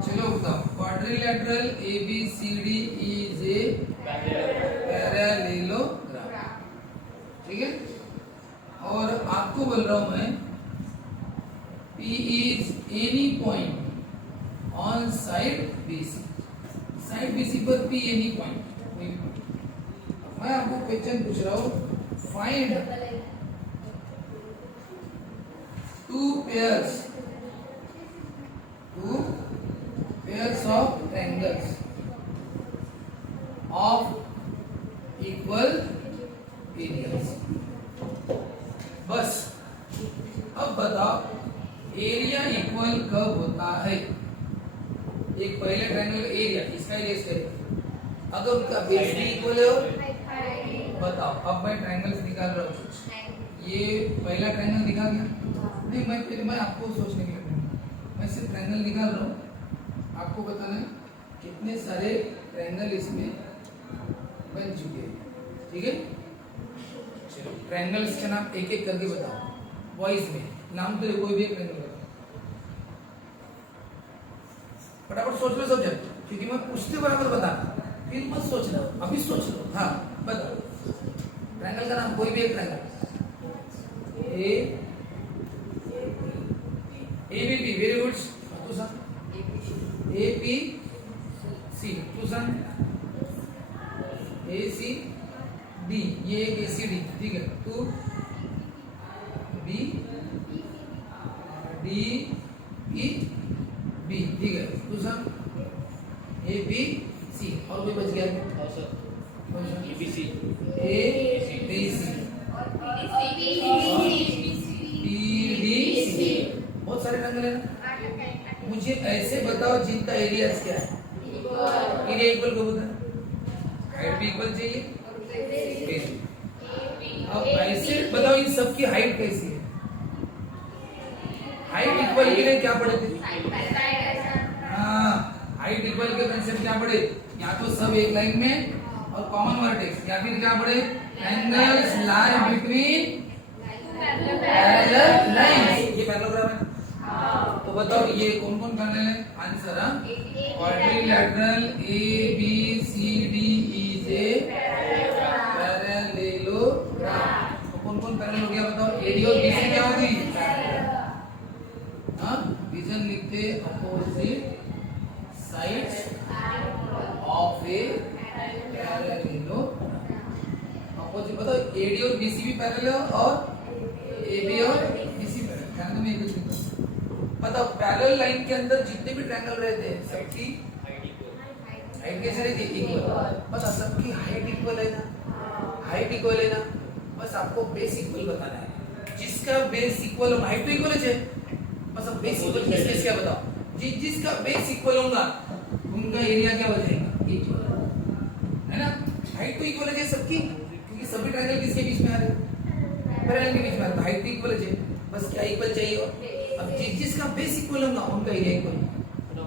चलो बताओ, quadrilateral ABCD is a parallelogram, ठीक है? और आपको बोल रहा हूं मैं, P is any point on side BC, side BC पर P any point। मैं आपको क्वेश्चन पूछ रहा हूं, find 2 pairs of triangles of equal areas। बस अब बताओ एरिया इक्वल कब होता है? एक पहले ट्रायंगल एरिया, इसका इरेज करें, अगर उनका बेस भी इक्वल है। बताओ, अब मैं ट्रायंगल्स निकाल रहा हूँ, ये पहला ट्रायंगल दिखा गया नहीं? मैं आपको सोचने के लिए, मैं सिर्फ ट्रायंगल निकाल रहा हूँ, आपको बताना है कितने सारे ट्रायंगल इसमें बन चुके हैं, ठीक है? चलो ट्रायंगल्स के नाम एक एक करके बताओ, वॉइस में नाम तो कोई भी एक ट्रायंगल बताओ। फटाफट सोच लो सब जन, क्योंकि मैं पूछते बराबर बताना, फिर मत सोचना, अभी सोच लो। हाँ बताओ, ट्रायंगल का नाम कोई भी एक triangle. A B P, very good. तू सन ए पी सी, तू सन ए सी डी, ये ए सी डी, ठीक है। तू बी डी ई बी, ठीक है। तू सन ए बी सी, और कोई बच गया? A B C, A B C, B D C, बहुत सारे ट्रायंगल है ना। मुझे ऐसे बताओ जिनका एरिया क्या है? एरिया इक्वल कब होता है? हाइट भी इक्वल चाहिए। अब ऐसे बताओ इन सबकी हाइट कैसी है? हाइट इक्वल के लिए क्या पढ़े थे? हाँ, हाइट इक्वल के कंसेप्ट क्या पढ़े? या तो सब एक लाइन में और कॉमन वर्टेक्स, या फिर क्या पढ़े? Angles lie between parallel lines. ये पैरेललोग्राम है। तो बताओ ये कौन कौन पैरेलल है? Answer quadrilateral A B C D is a parallelogram. तो कौन कौन पैरेलल हो गया बताओ? एडी और बीसी क्या होगी? हाँ, विजन लिखते opposite sides of a parallelogram. Opposite बताओ, एडी और बीसी भी पैरेलल है और एबी और बीसी पैरेलल। ध्यान दो, मैं एक लिखता हूं। बताओ पैरेलल लाइन के अंदर जितने भी ट्रायंगल रहते हैं सबकी हाइट कैसे रहती है? इक्वल। बस सबकी हाइट इक्वल है ना? हाइट इक्वल है ना? बस आपको बेस इक्वल बताना है। जिसका बेस इक्वल हो, हाइट तो इक्वल है, बस अब बेस इक्वल किस क्या बताओ? जिसका बेस इक्वल होगा उनका एरिया क्या बचेगा? इक्वल है ना? हाइट तो इक्वल है सबकी, क्योंकि सभी ट्रायंगल किसके बीच में आ रहे हैं? पैरेलल के बीच में आ रहे हैं। हाइट इक्वल है, बस क्या इक्वल चाहिए? और अब जिसका बेस इक्वल होगा उनका एरिया इक्वल।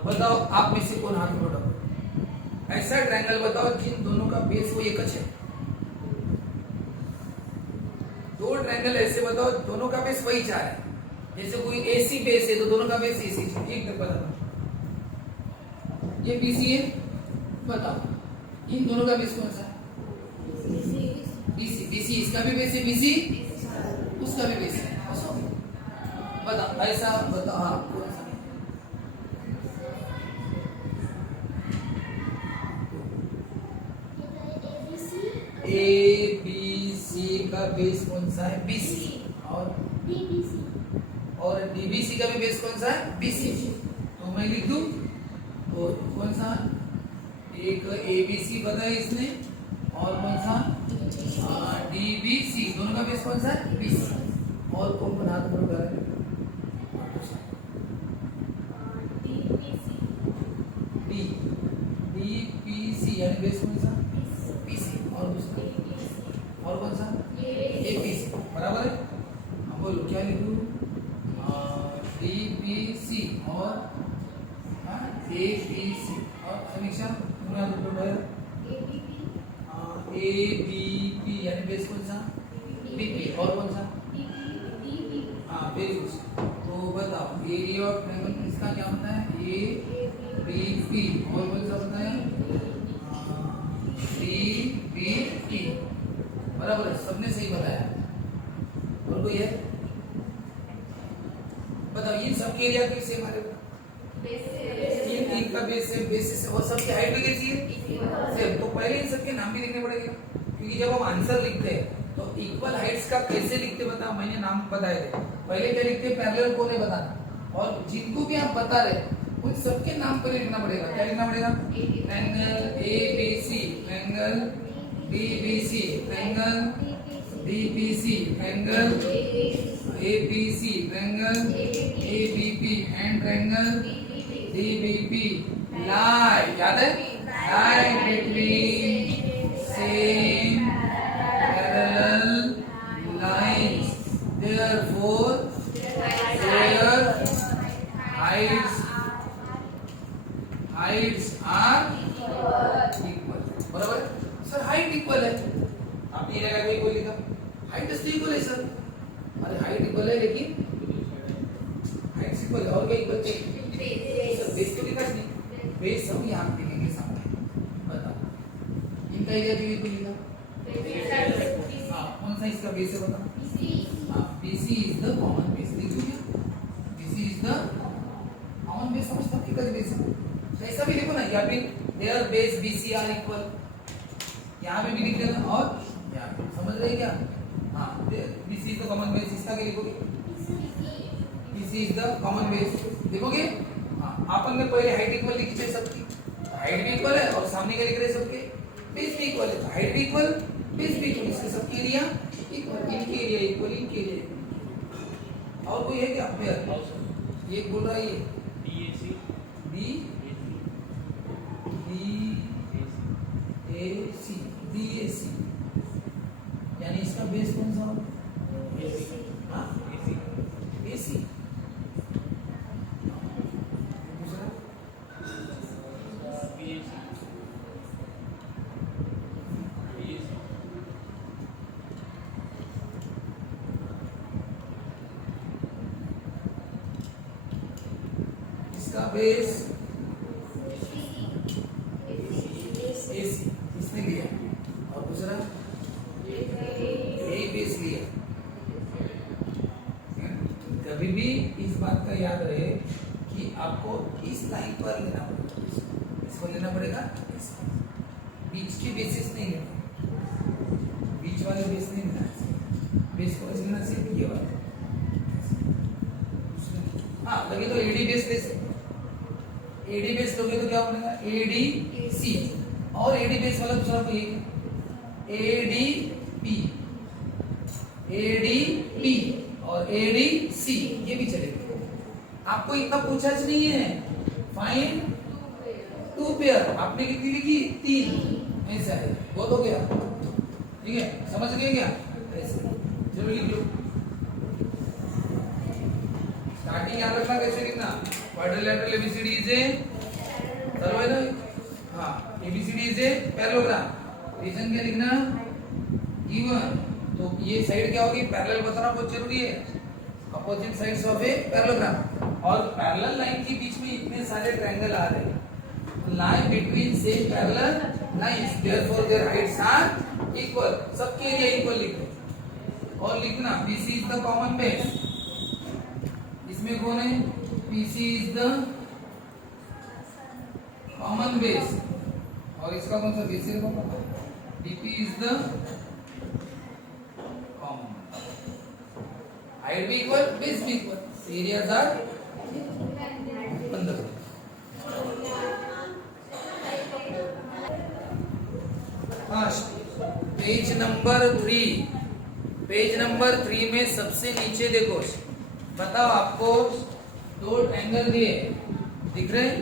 बताओ आप में से कौन हाथ में उठाओ? ऐसा ट्रायंगल बताओ जिन दोनों का बेस वो एक है। दो ट्रायंगल ऐसे बताओ दोनों का बेस वही चार है। जैसे कोई एसी बेस है तो दोनों का बेस एसी है। ठीक है, बताओ ये बीसी है, बताओ इन दोनों का बेस कौन सा? बीसी। बीसी इसका भी बेस है, बीसी उसका भी बेस है। बताओ ऐसा बताओ। हाँ, कौन सा? ए बी सी का बेस कौन सा है? बीसी। और डीबीसी का भी बेस कौन सा है? बीसी। तो मैं लिख दूं तो कौन सा? एक एबीसी बताया इसने, और कौन सा? डीबीसी। दोनों का बेस कौन सा है? बीसी। और कौन कौन हाथ में उठा रहे हैं? डीपीसी यानी बेस कौन सा? पीसी। और दूसरा और कौन सा? एपीसी। बराबर है। अब बोलो क्या लिखूं? डीपीसी और एपीसी। और समीक्षा एबीपी यानी बेस कौन सा? बीपी। और कौन सा? हाँ, वेरी गुड। तो बताओ एरिया ऑफ ट्रायंगल इसका क्या होता है? ए बी और कौन सा बताया? बी बराबर है, सबने सही बताया। और कोई है? बताओ इन सबके एरिया कैसे हमारे इनका बेस है और सबकी हाइट भी कैसी है? सेम। तो पहले इन सबके नाम भी लिखने पड़ेंगे, क्योंकि जब हम आंसर लिखते हैं तो इक्वल हाइट्स का कैसे लिखते बताओ? मैंने नाम बताए थे। पहले क्या लिखते? पैरेलल कौन है बताना, और जिनको भी आप बता रहे उन सबके नाम पर लिखना पड़ेगा। क्या लिखना पड़ेगा? Triangle ABC, triangle DBC, triangle DPC, triangle APC, triangle ABP and triangle DBP lie. याद है? Lie between same parallel lines, therefore their heights are equal। बराबर है सर? हाइट इक्वल है, आपने ये लगा कोई लिखा हाइट इक्वल है सर। अरे हाइट इक्वल है लेकिन हाइट इक्वल है और क्या इक्वल चाहिए? सर बेस तो लिखा नहीं, बेस हम यहाँ पे लिखेंगे सामने। बताओ इनका एरिया चाहिए तो लिखा। हाँ कौन सा इसका बेस है बताओ। हाँ BC is the common base. लिख दीजिए BC is the common base. समझता है कितना बेस है। ऐसा भी लिखो ना, या फिर their base BC are equal, यहाँ पे भी लिख देना। और यहाँ पे समझ रहे क्या। हाँ BC is the common base. इसका क्या लिखोगे। BC is the common base लिखोगे। हाँ अपन ने पहले हाइट इक्वल लिखी है सबकी, हाइट भी इक्वल है और सामने क्या लिख रहे हैं सबके बेस भी इक्वल है। हाइट भी इक्वल बेस भी इक्वल, इसके सबके एरिया इक्वल, इनके एरिया इक्वल, इनके एरिया इक्वल। और कोई है क्या पेयर। ये बोल रहा है ये DAC यानी इसका बेस कौन सा होगा। हाँ AC। इसका बेस AC इसने लिया, और दूसरा A बेस लिया। कभी भी इस बात का याद रहे कि आपको इस लाइन पर लेना पड़ेगा, इसको लेना पड़ेगा। बीच के बेसिस नहीं लेना, बीच वाले बेस नहीं लेना, बेस को लेना सिर्फ ये वाला। हाँ लगे तो AD बेस ले सकते, AD बेस लोगे तो क्या बनेगा ADC। और AD बेस वाला दूसरा कोई ADP और ADC ये भी चलेगा। आपको इतना पूछा नहीं है। फाइंड टू पेयर, आपने कितनी लिखी 3, ऐसा है बहुत हो गया। ठीक है समझ गए क्या। ऐसे चलो लिख लो। स्टार्टिंग याद रखना कैसे लिखना। क्वाड्रिलेटरल ABCD इज ए, चलो है ना। हाँ ABCD is a parallelogram. Reason क्या लिखना गिवन। तो ये साइड क्या होगी पैरेलल बताना बहुत जरूरी है। Opposite sides of a parallelogram. और पैरेलल लाइन के बीच में इतने सारे ट्रायंगल आ रहे हैं। Line between same parallel lines therefore their heights are equal. सबके एरिया इक्वल लिखो। और लिखना BC is the common base. इसमें कौन है BC is the common base. और इसका कौन सा बेस है DP is the common. Height भी इक्वल बेस भी equal, areas are 15। First page number 3, page number 3 में सबसे नीचे देखो। बताओ आपको 2 ट्रायंगल दिए दिख रहे हैं।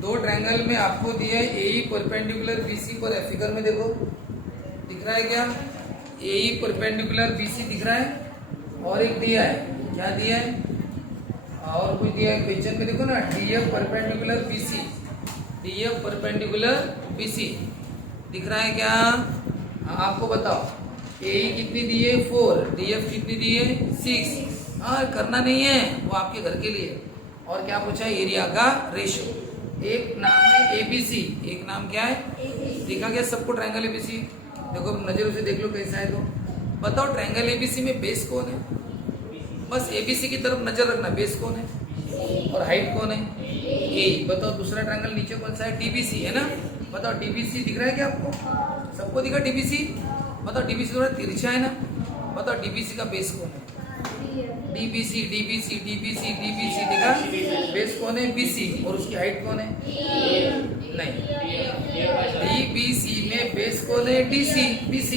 2 ट्रायंगल में आपको दिया है AE परपेंडिकुलर BC पर। फिगर में देखो दिख रहा है क्या AE परपेंडिकुलर BC दिख रहा है। और एक दिया है, क्या दिया है और कुछ दिया है क्वेश्चन में देखो ना DF perpendicular BC, DF perpendicular BC दिख रहा है क्या। हाँ आपको बताओ AE कितनी दी है 4, DF कितनी दी है 6। हाँ करना नहीं है वो आपके घर के लिए। और क्या पूछा है एरिया का रेशियो। एक नाम है ABC, एक नाम क्या है दिखा क्या सबको ट्रायंगल ABC। देखो नजर से देख लो कैसा है। तो बताओ ट्रायंगल ABC में बेस कौन है। बस ABC की तरफ नजर रखना, बेस कौन है और हाइट कौन है A। बताओ दूसरा ट्रायंगल नीचे कौन सा है DBC है ना। बताओ DBC दिख रहा है क्या आपको, सबको दिखा DBC। बताओ DBC थोड़ा तिरछा है ना। बताओ DBC का बेस कौन है DBC DBC DBC DBC दिखा। बेस कौन है BC और उसकी हाइट कौन है नहीं। DBC में बेस कौन है DC BC,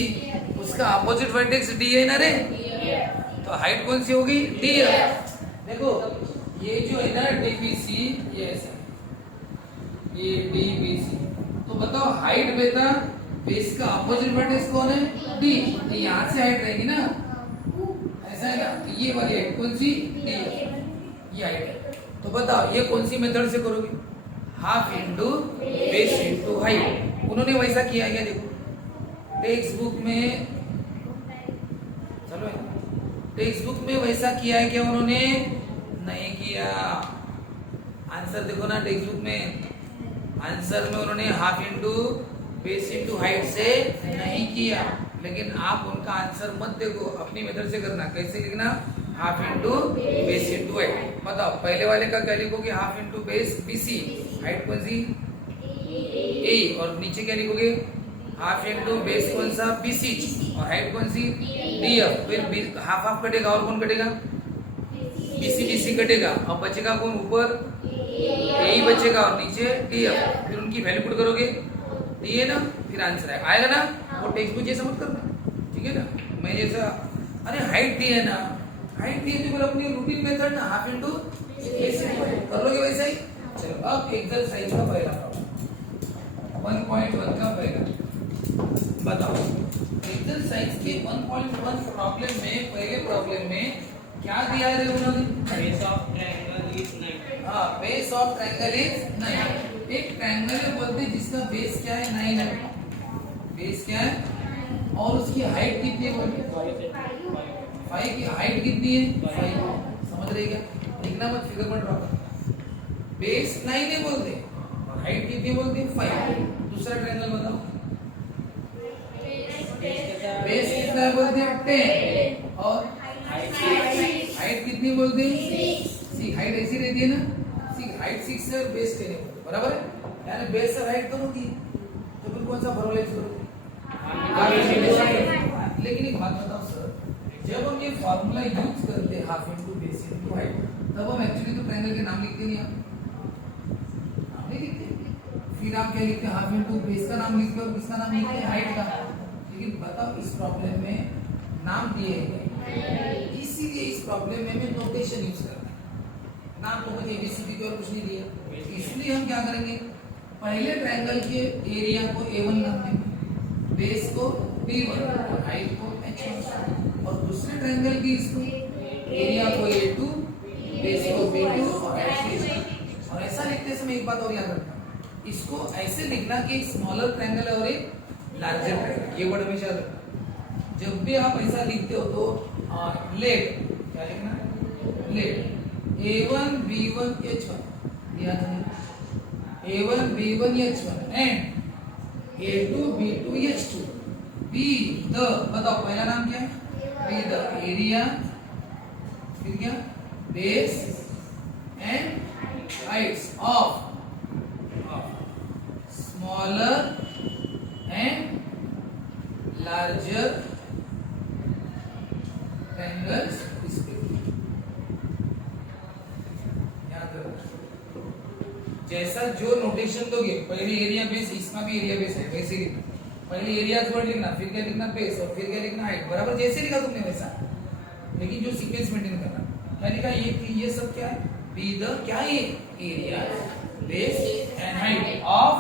उसका अपोजिट वर्टेक्स D है ना रे। तो हाइट कौन सी होगी D। देखो ये जो है ना DBC ये ऐसा ये DBC। तो बताओ हाइट बेटा बेस का अपोजिट वर्टेक्स कौन है D। यहाँ से हाइट रहेगी ना, ऐसा है ना। तो ये वाली हाइट कौन सी D ये हाइट है। तो बताओ ये कौन सी मेथड से करोगे half into base into height. उन्होंने वैसा किया क्या देखो टेक्स्ट बुक में। चलो टेक्स्ट बुक में वैसा किया है क्या उन्होंने नहीं किया। आंसर देखो ना टेक्स्ट बुक में आंसर में उन्होंने half into base into height से नहीं किया, लेकिन आप उनका आंसर मत देखो, अपनी मेथड से करना। कैसे लिखना? Half into base into height. बताओ पहले वाले का क्या लिखोगे? Half into base BC, height कौन सी? ए, और नीचे क्या लिखोगे? हाफ इंटू बेस कौन सा? बीसी, और हाइट कौन सी? डीएफ। फिर हाफ हाफ कटेगा और कौन कटेगा? बीसी बीसी कटेगा, और बचेगा कौन? ऊपर यही बचेगा और नीचे डीएफ। फिर उनकी वैल्यू पुट करोगे, डी है ना, फिर आंसर आएगा ना। वो टेक्स्ट बुक जैसा मत करना, ठीक है ना? मैं जैसा, अरे हाइट दी है ना, हाइट दी है तो अपनी रूटीन मेथड ना, हाफ इंटू बेस कर लोगे वैसा ही। चलो अब एक्सरसाइज का पहला प्रॉब्लम 1.1 का पहला बताओ। एक्सरसाइज के 1.1 प्रॉब्लम में, पहले प्रॉब्लम में क्या दिया है उन्होंने? Base of triangle is 9। हाँ, बेस ऑफ ट्रायंगल इज 9। एक ट्रायंगल है बोलते हैं जिसका बेस क्या है? 9 है। बेस क्या है? और उसकी हाइट कितनी है बोलते? 5 की हाइट कितनी है? 5। समझ रहे क्या? लिखना मत, फिगर मत ड्रॉ कर। बेस 9 है बोलते और हाइट कितनी बोलते हैं? 5। दूसरा ट्रायंगल बताओ। बेस कितना है बोलते हैं? 10 और हाइट कितनी बोलते हैं? 6। हाइट ऐसी रहती है ना, 6। हाइट 6 है और बेस 10 है, बराबर है? यानी बेस और हाइट तो होगी, तो फिर कौन सा फॉर्मूला यूज करोगे? लेकिन एक बात बताओ सर, जब हम ये फॉर्मूला यूज करते हैं half into base into height, तब हम एक्चुअली तो ट्रायंगल के नाम लिखते नहीं, नाम नहीं लिखते। फिर आप क्या लिखते हैं? हाफ इंटू बेस का नाम लिखते हो और किसका नाम लिखते हैं? हाइट का। लेकिन बताओ इस प्रॉब्लम में नाम दिए हैं, इसीलिए इस प्रॉब्लम में मैं नोटेशन यूज करता हूं। नाम तो मुझे एबीसीडी और कुछ नहीं दिया, इसलिए हम क्या करेंगे? पहले ट्रायंगल के एरिया को A1 नाम देंगे, बेस को B1 और हाइट को H1, और दूसरे ट्रायंगल की इसको एरिया को A2, बेस को B2 और हाइट को H1। और ऐसा लिखते समय एक बात और याद रखना, इसको ऐसे लिखना कि एक स्मॉलर ट्रायंगल है और एक लार्जर ट्रायंगल, ये वर्ड हमेशा रखना। जब भी आप ऐसा लिखते हो तो लेट क्या लिखना? लेट A1 B1 H1 याद है, A1 B1 H1 and A2 B2 H2। Be the, बताओ पहला नाम क्या है? बी द एरिया, फिर क्या? Base and Heights of smaller and larger triangles respectively. याद रखो, जैसा जो नोटेशन दोगे, पहले एरिया बेस, इसका भी एरिया बेस है, वैसे लिखना। पहले एरिया वर्ड लिखना, फिर क्या लिखना? बेस, और फिर क्या लिखना? हाइट, बराबर जैसे लिखा तुमने वैसा, लेकिन जो सीक्वेंस मेंटेन करना। क्या लिखा? ये सब क्या है? बी द क्या है? Area, base and height of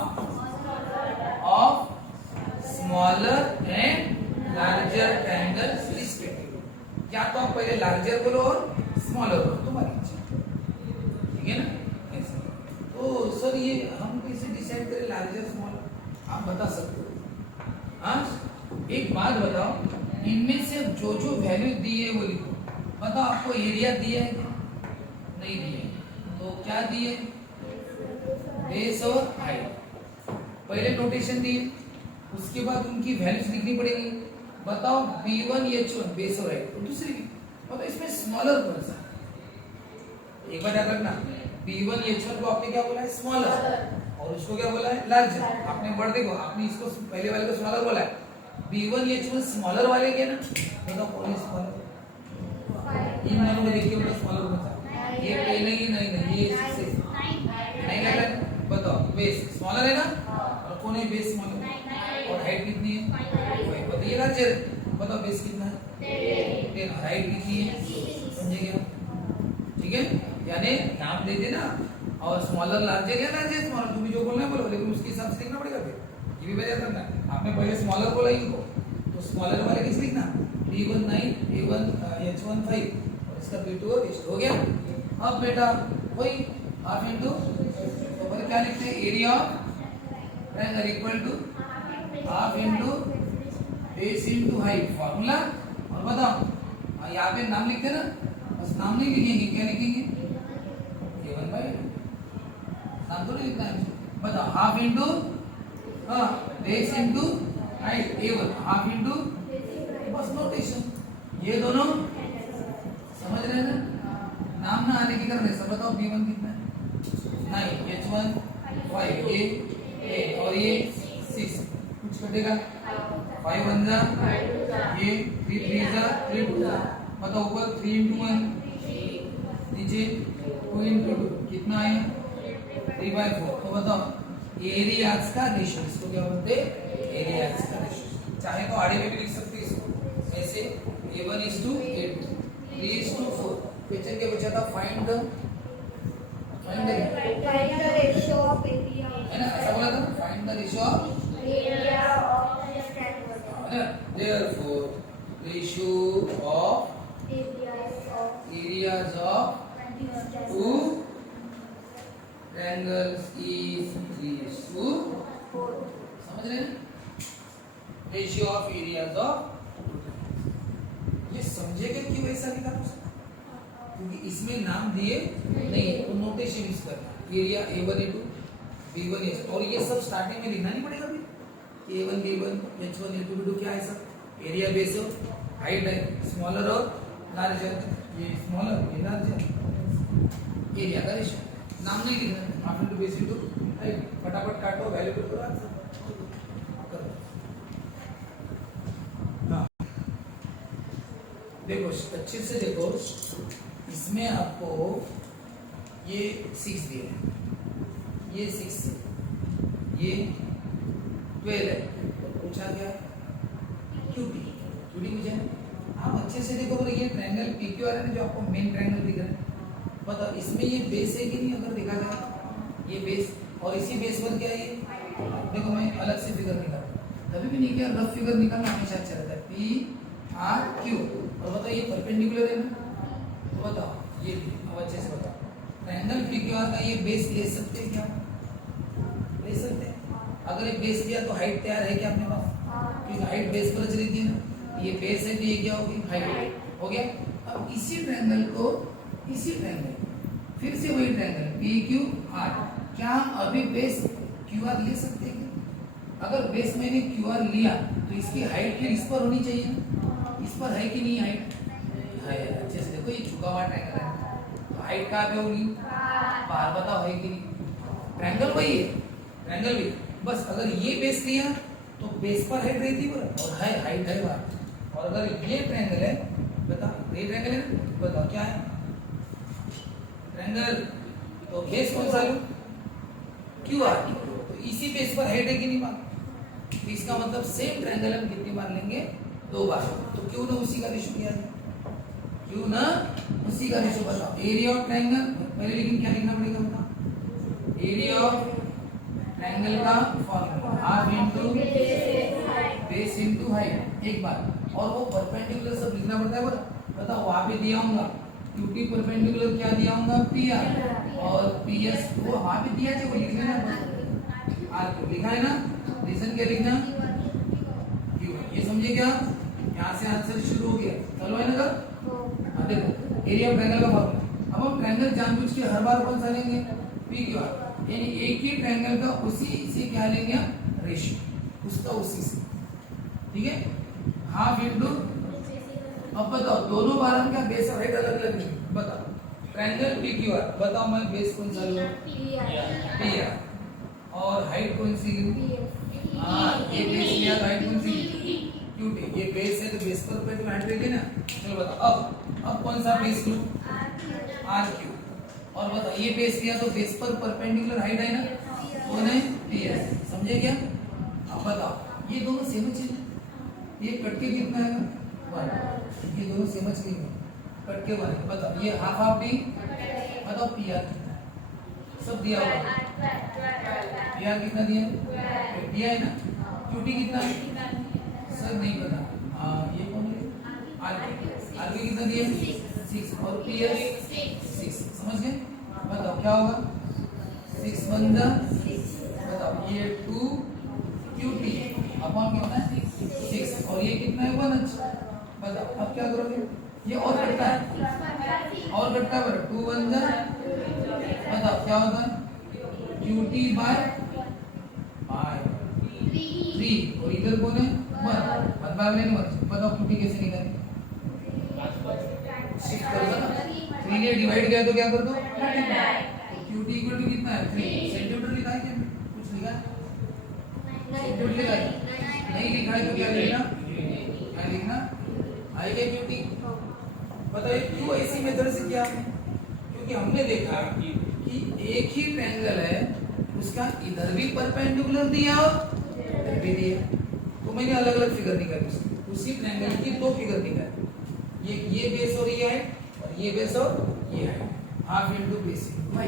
smaller and larger triangles respectively. या तो आप पहले लार्जर बोलो और स्मॉलर बोलो, तुम्हारी इच्छा, ठीक है ना? ऐसा। तो सर ये हम कैसे डिसाइड करें लार्जर स्मॉलर? आप बता सकते हो। हाँ, एक बात बताओ, इनमें से जो जो वैल्यू दी है वो लिखो। बताओ आपको एरिया दिया है क्या? नहीं दिया, तो क्या दिए? बेस और हाइट। पहले नोटेशन दिए, उसके बाद उनकी वैल्यूज लिखनी पड़ेगी। बताओ B1 H1 बेस और हाइट, दूसरी बताओ इसमें स्मॉलर कौन सा? एक बार याद रखना, B1 H1 को आपने क्या बोला है? स्मॉलर, और उसको क्या बोला है? लार्जर। आपने वर्ड देखो, आपने इसको पहले वाले को स्मॉलर बोला है, B1 H1 स्मॉलर वाले के ना, बताओ कौन है स्मॉलर? इन दोनों को देखिए, उनका स्मॉलर कौन सा? ये पहले ही नहीं, ये इससे नहीं लग रहा है। बताओ बेस स्मॉलर है ना, और कौन है बेस? स्मॉलर, और हाइट कितनी है? बताइए लार्जर। बताओ बेस कितना है? 10, हाइट कितनी है? समझे क्या? ठीक है, यानी नाम दे देना, और स्मॉलर लार्जर या लार्जर स्मॉलर, तुम्हें जो बोलना है बोलो, लेकिन उसके हिसाब से लिखना पड़ेगा। फिर ये भी पता करना है, आपने पहले स्मॉलर बोला इनको, तो स्मॉलर वाले किस लिखना? B1 9, A1 H1 5, और इसका B2 और H2 हो गया। अब बेटा वही हाफ इंटू, तो फिर क्या लिखते हैं? Area of triangle equal to half into base into height, formula. और बताओ यहाँ पे नाम लिखते ना, बस नाम नहीं लिखेंगे, क्या लिखेंगे? A1 बाई नाम तो नहीं लिखना है। बताओ half into base into height A1 half into बस नोटेशन ये दोनों समझ रहे हैं ना नाम ना आने की कर रहे सब बताओ B1 कितना है 9 H1 5 ये और ये 6 कुछ कटेगा 5 1 जा ये 3 3 जा 3 2 जा बताओ ऊपर 3 into 1 नीचे 2 into 2 कितना आया 3/4 तो बताओ एरियाज का रेशियो इसको क्या बोलते हैं एरियाज का रेशियो चाहे तो आड़े में भी लिख सकते हैं इसको ऐसे A1 is to A2 3 is to 4 question क्या बचा था find the ratio of area है ना ऐसा बोला था find the ratio of area of the triangle. है ना therefore ratio of areas of two triangles is 3:4 समझ रहे हैं रेशियो ऑफ एरियाज ऑफ ये समझेगा कि वैसा लिखा क्योंकि इसमें नाम दिए नहीं है तो नोटेशन यूज करना area A1 A2 B1 H और ये सब स्टार्टिंग में लिखना नहीं पड़ेगा अभी A1 B1 H1 A2 B2 क्या है सब एरिया बेस और हाइट है स्मॉलर और लार्जर ये स्मॉलर ये लार्जर एरिया का रेशियो नाम नहीं लिखना half into base into height फटाफट काटो वैल्यू पुट करो आंसर करो हाँ देखो अच्छे से देखो इसमें आपको ये 6 दिए हैं ये 6 ये 12 है तो पूछा गया क्यूटी मुझे आप अच्छे से देखो पर ये ट्रायंगल PQR है ना जो आपको मेन ट्रायंगल दिख रहा है बताओ इसमें ये बेस है कि नहीं अगर देखा जाए ये बेस और इसी बेस पर क्या है ये देखो मैं अलग से फिगर निकाल कभी भी नहीं किया रफ फिगर निकालना हमेशा अच्छा रहता है PRQ और बताओ ये परपेंडिकुलर है ना तो बताओ ये अब अच्छे से बताओ ट्रायंगल PQR का ये बेस ले सकते हैं क्या ले सकते हैं अगर ये बेस लिया तो हाइट तैयार है क्या अपने पास क्योंकि हाइट बेस पर चली थी ना ये बेस है तो ये क्या होगी हाइट हो गया अब इसी ट्रायंगल फिर से वही ट्रायंगल PQR क्या हम अभी बेस QR ले सकते हैं अगर बेस मैंने QR लिया तो इसकी हाइट फिर इस पर होनी चाहिए इस पर है कि नहीं हाइट है अच्छे से देखो ये झुका हुआ ट्रायंगल है तो हाइट कहाँ पे होगी बाहर बताओ है कि नहीं ट्रायंगल वही है ट्रायंगल भी बस अगर ये बेस लिया तो बेस पर हाइट रहती है और है हाइट है बाहर और अगर ये ट्रायंगल है बताओ ये ट्रायंगल है ना बताओ क्या है ट्रायंगल तो बेस कौन सा लो QR तो इसी बेस पर हाइट है कि नहीं बात तो इसका मतलब सेम ट्रायंगल हम कितनी बार लेंगे 2 बार तो क्यों ना उसी का रेशियो किया जाए क्यों ना उसी का रेशियो बताओ एरिया ऑफ ट्रायंगल पहले लेकिन क्या लिखना पड़ेगा बताओ एरिया ऑफ ट्रायंगल का formula half into base into height एक बार और वो परपेंडिकुलर सब लिखना पड़ता है बताओ वहां पे दिया होगा QT परपेंडिकुलर क्या दिया होगा PR और PS वो वहां पे दिया है वो लिख लेना R को लिखा है ना रीजन क्या लिखना ये समझे क्या यहाँ से आंसर शुरू हो गया चलो है ना देखो एरिया ऑफ ट्रायंगल का फॉर्मूला अब हम ट्रायंगल जानबूझ के हर बार कौन सा लेंगे PQR यानी एक ही ट्रायंगल का उसी से क्या लेंगे रेशियो उसका उसी से ठीक है हाफ इनटू अब बताओ दोनों बार हम क्या बेस और हाइट अलग अलग लेंगे बताओ ट्रायंगल PQR बताओ मैं बेस कौन सा लूं PR और हाइट कौन सी हाँ ये बेस लिया तो हाइट कौन सी QT ये बेस है तो बेस पर हाइट रहेगी ना चलो बताओ अब कौन सा बेस लूं RQ और बताओ ये बेस लिया तो बेस पर परपेंडिकुलर हाइट है ना कौन है PS समझे क्या अब बताओ ये दोनों सेम चीज है ये कट के कितना है 1 ये दोनों सेम चीज है कट के 1 बताओ ये हाफ हाफ डी बताओ PR सब दिया हुआ PR कितना दिया है ना QT कितना है सर नहीं पता ये कौन है RQ कितना दिया 6 और PS 6 समझ गए बताओ क्या होगा 6 बंदा बताओ ये 2 QT अपॉन क्या होता है 6 और ये कितना है 1 बताओ अब क्या करोगे ये और घटता है 2 1 बताओ क्या होगा QT बाय 3 और इधर कौन है 1 बदलाव लेने मत बताओ QT कैसे निकालें शिफ्ट कर दो ना 3 ने डिवाइड किया तो क्या कर दो QT इक्वल टू कितना है 3 सेंटीमीटर लिखा है क्या कुछ लिखा है सेंटीमीटर लिखा है नहीं लिखा है तो क्या लिखना आएगा QT बताइए क्यों ऐसी मेथड से किया क्योंकि हमने देखा कि एक ही ट्रायंगल है उसका इधर भी परपेंडिकुलर दिया और इधर भी दिया तो मैंने अलग अलग फिगर निकाली उसी ट्रायंगल की दो फिगर निकाली ये बेस और ये है और ये बेस और ये है हाफ इनटू बेस भाई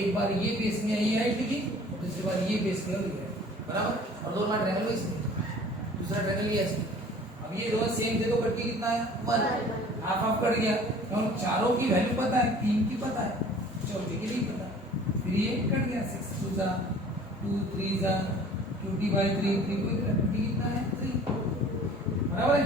एक बार ये बेस में ये हाइट लिखी दूसरी बार ये बेस में और ये बराबर और दोनों बार ट्रायंगल वैसे दूसरा ट्रायंगल ये ऐसे अब ये दोनों सेम थे तो कट के कितना आया 1 हाफ हाफ कट गया और चारों की वैल्यू पता है 3 की पता है चौथे की नहीं पता फिर ये कट गया 6 2 जा 2 3 जा 2t by 3 3 को 3 कितना है 3 बराबर है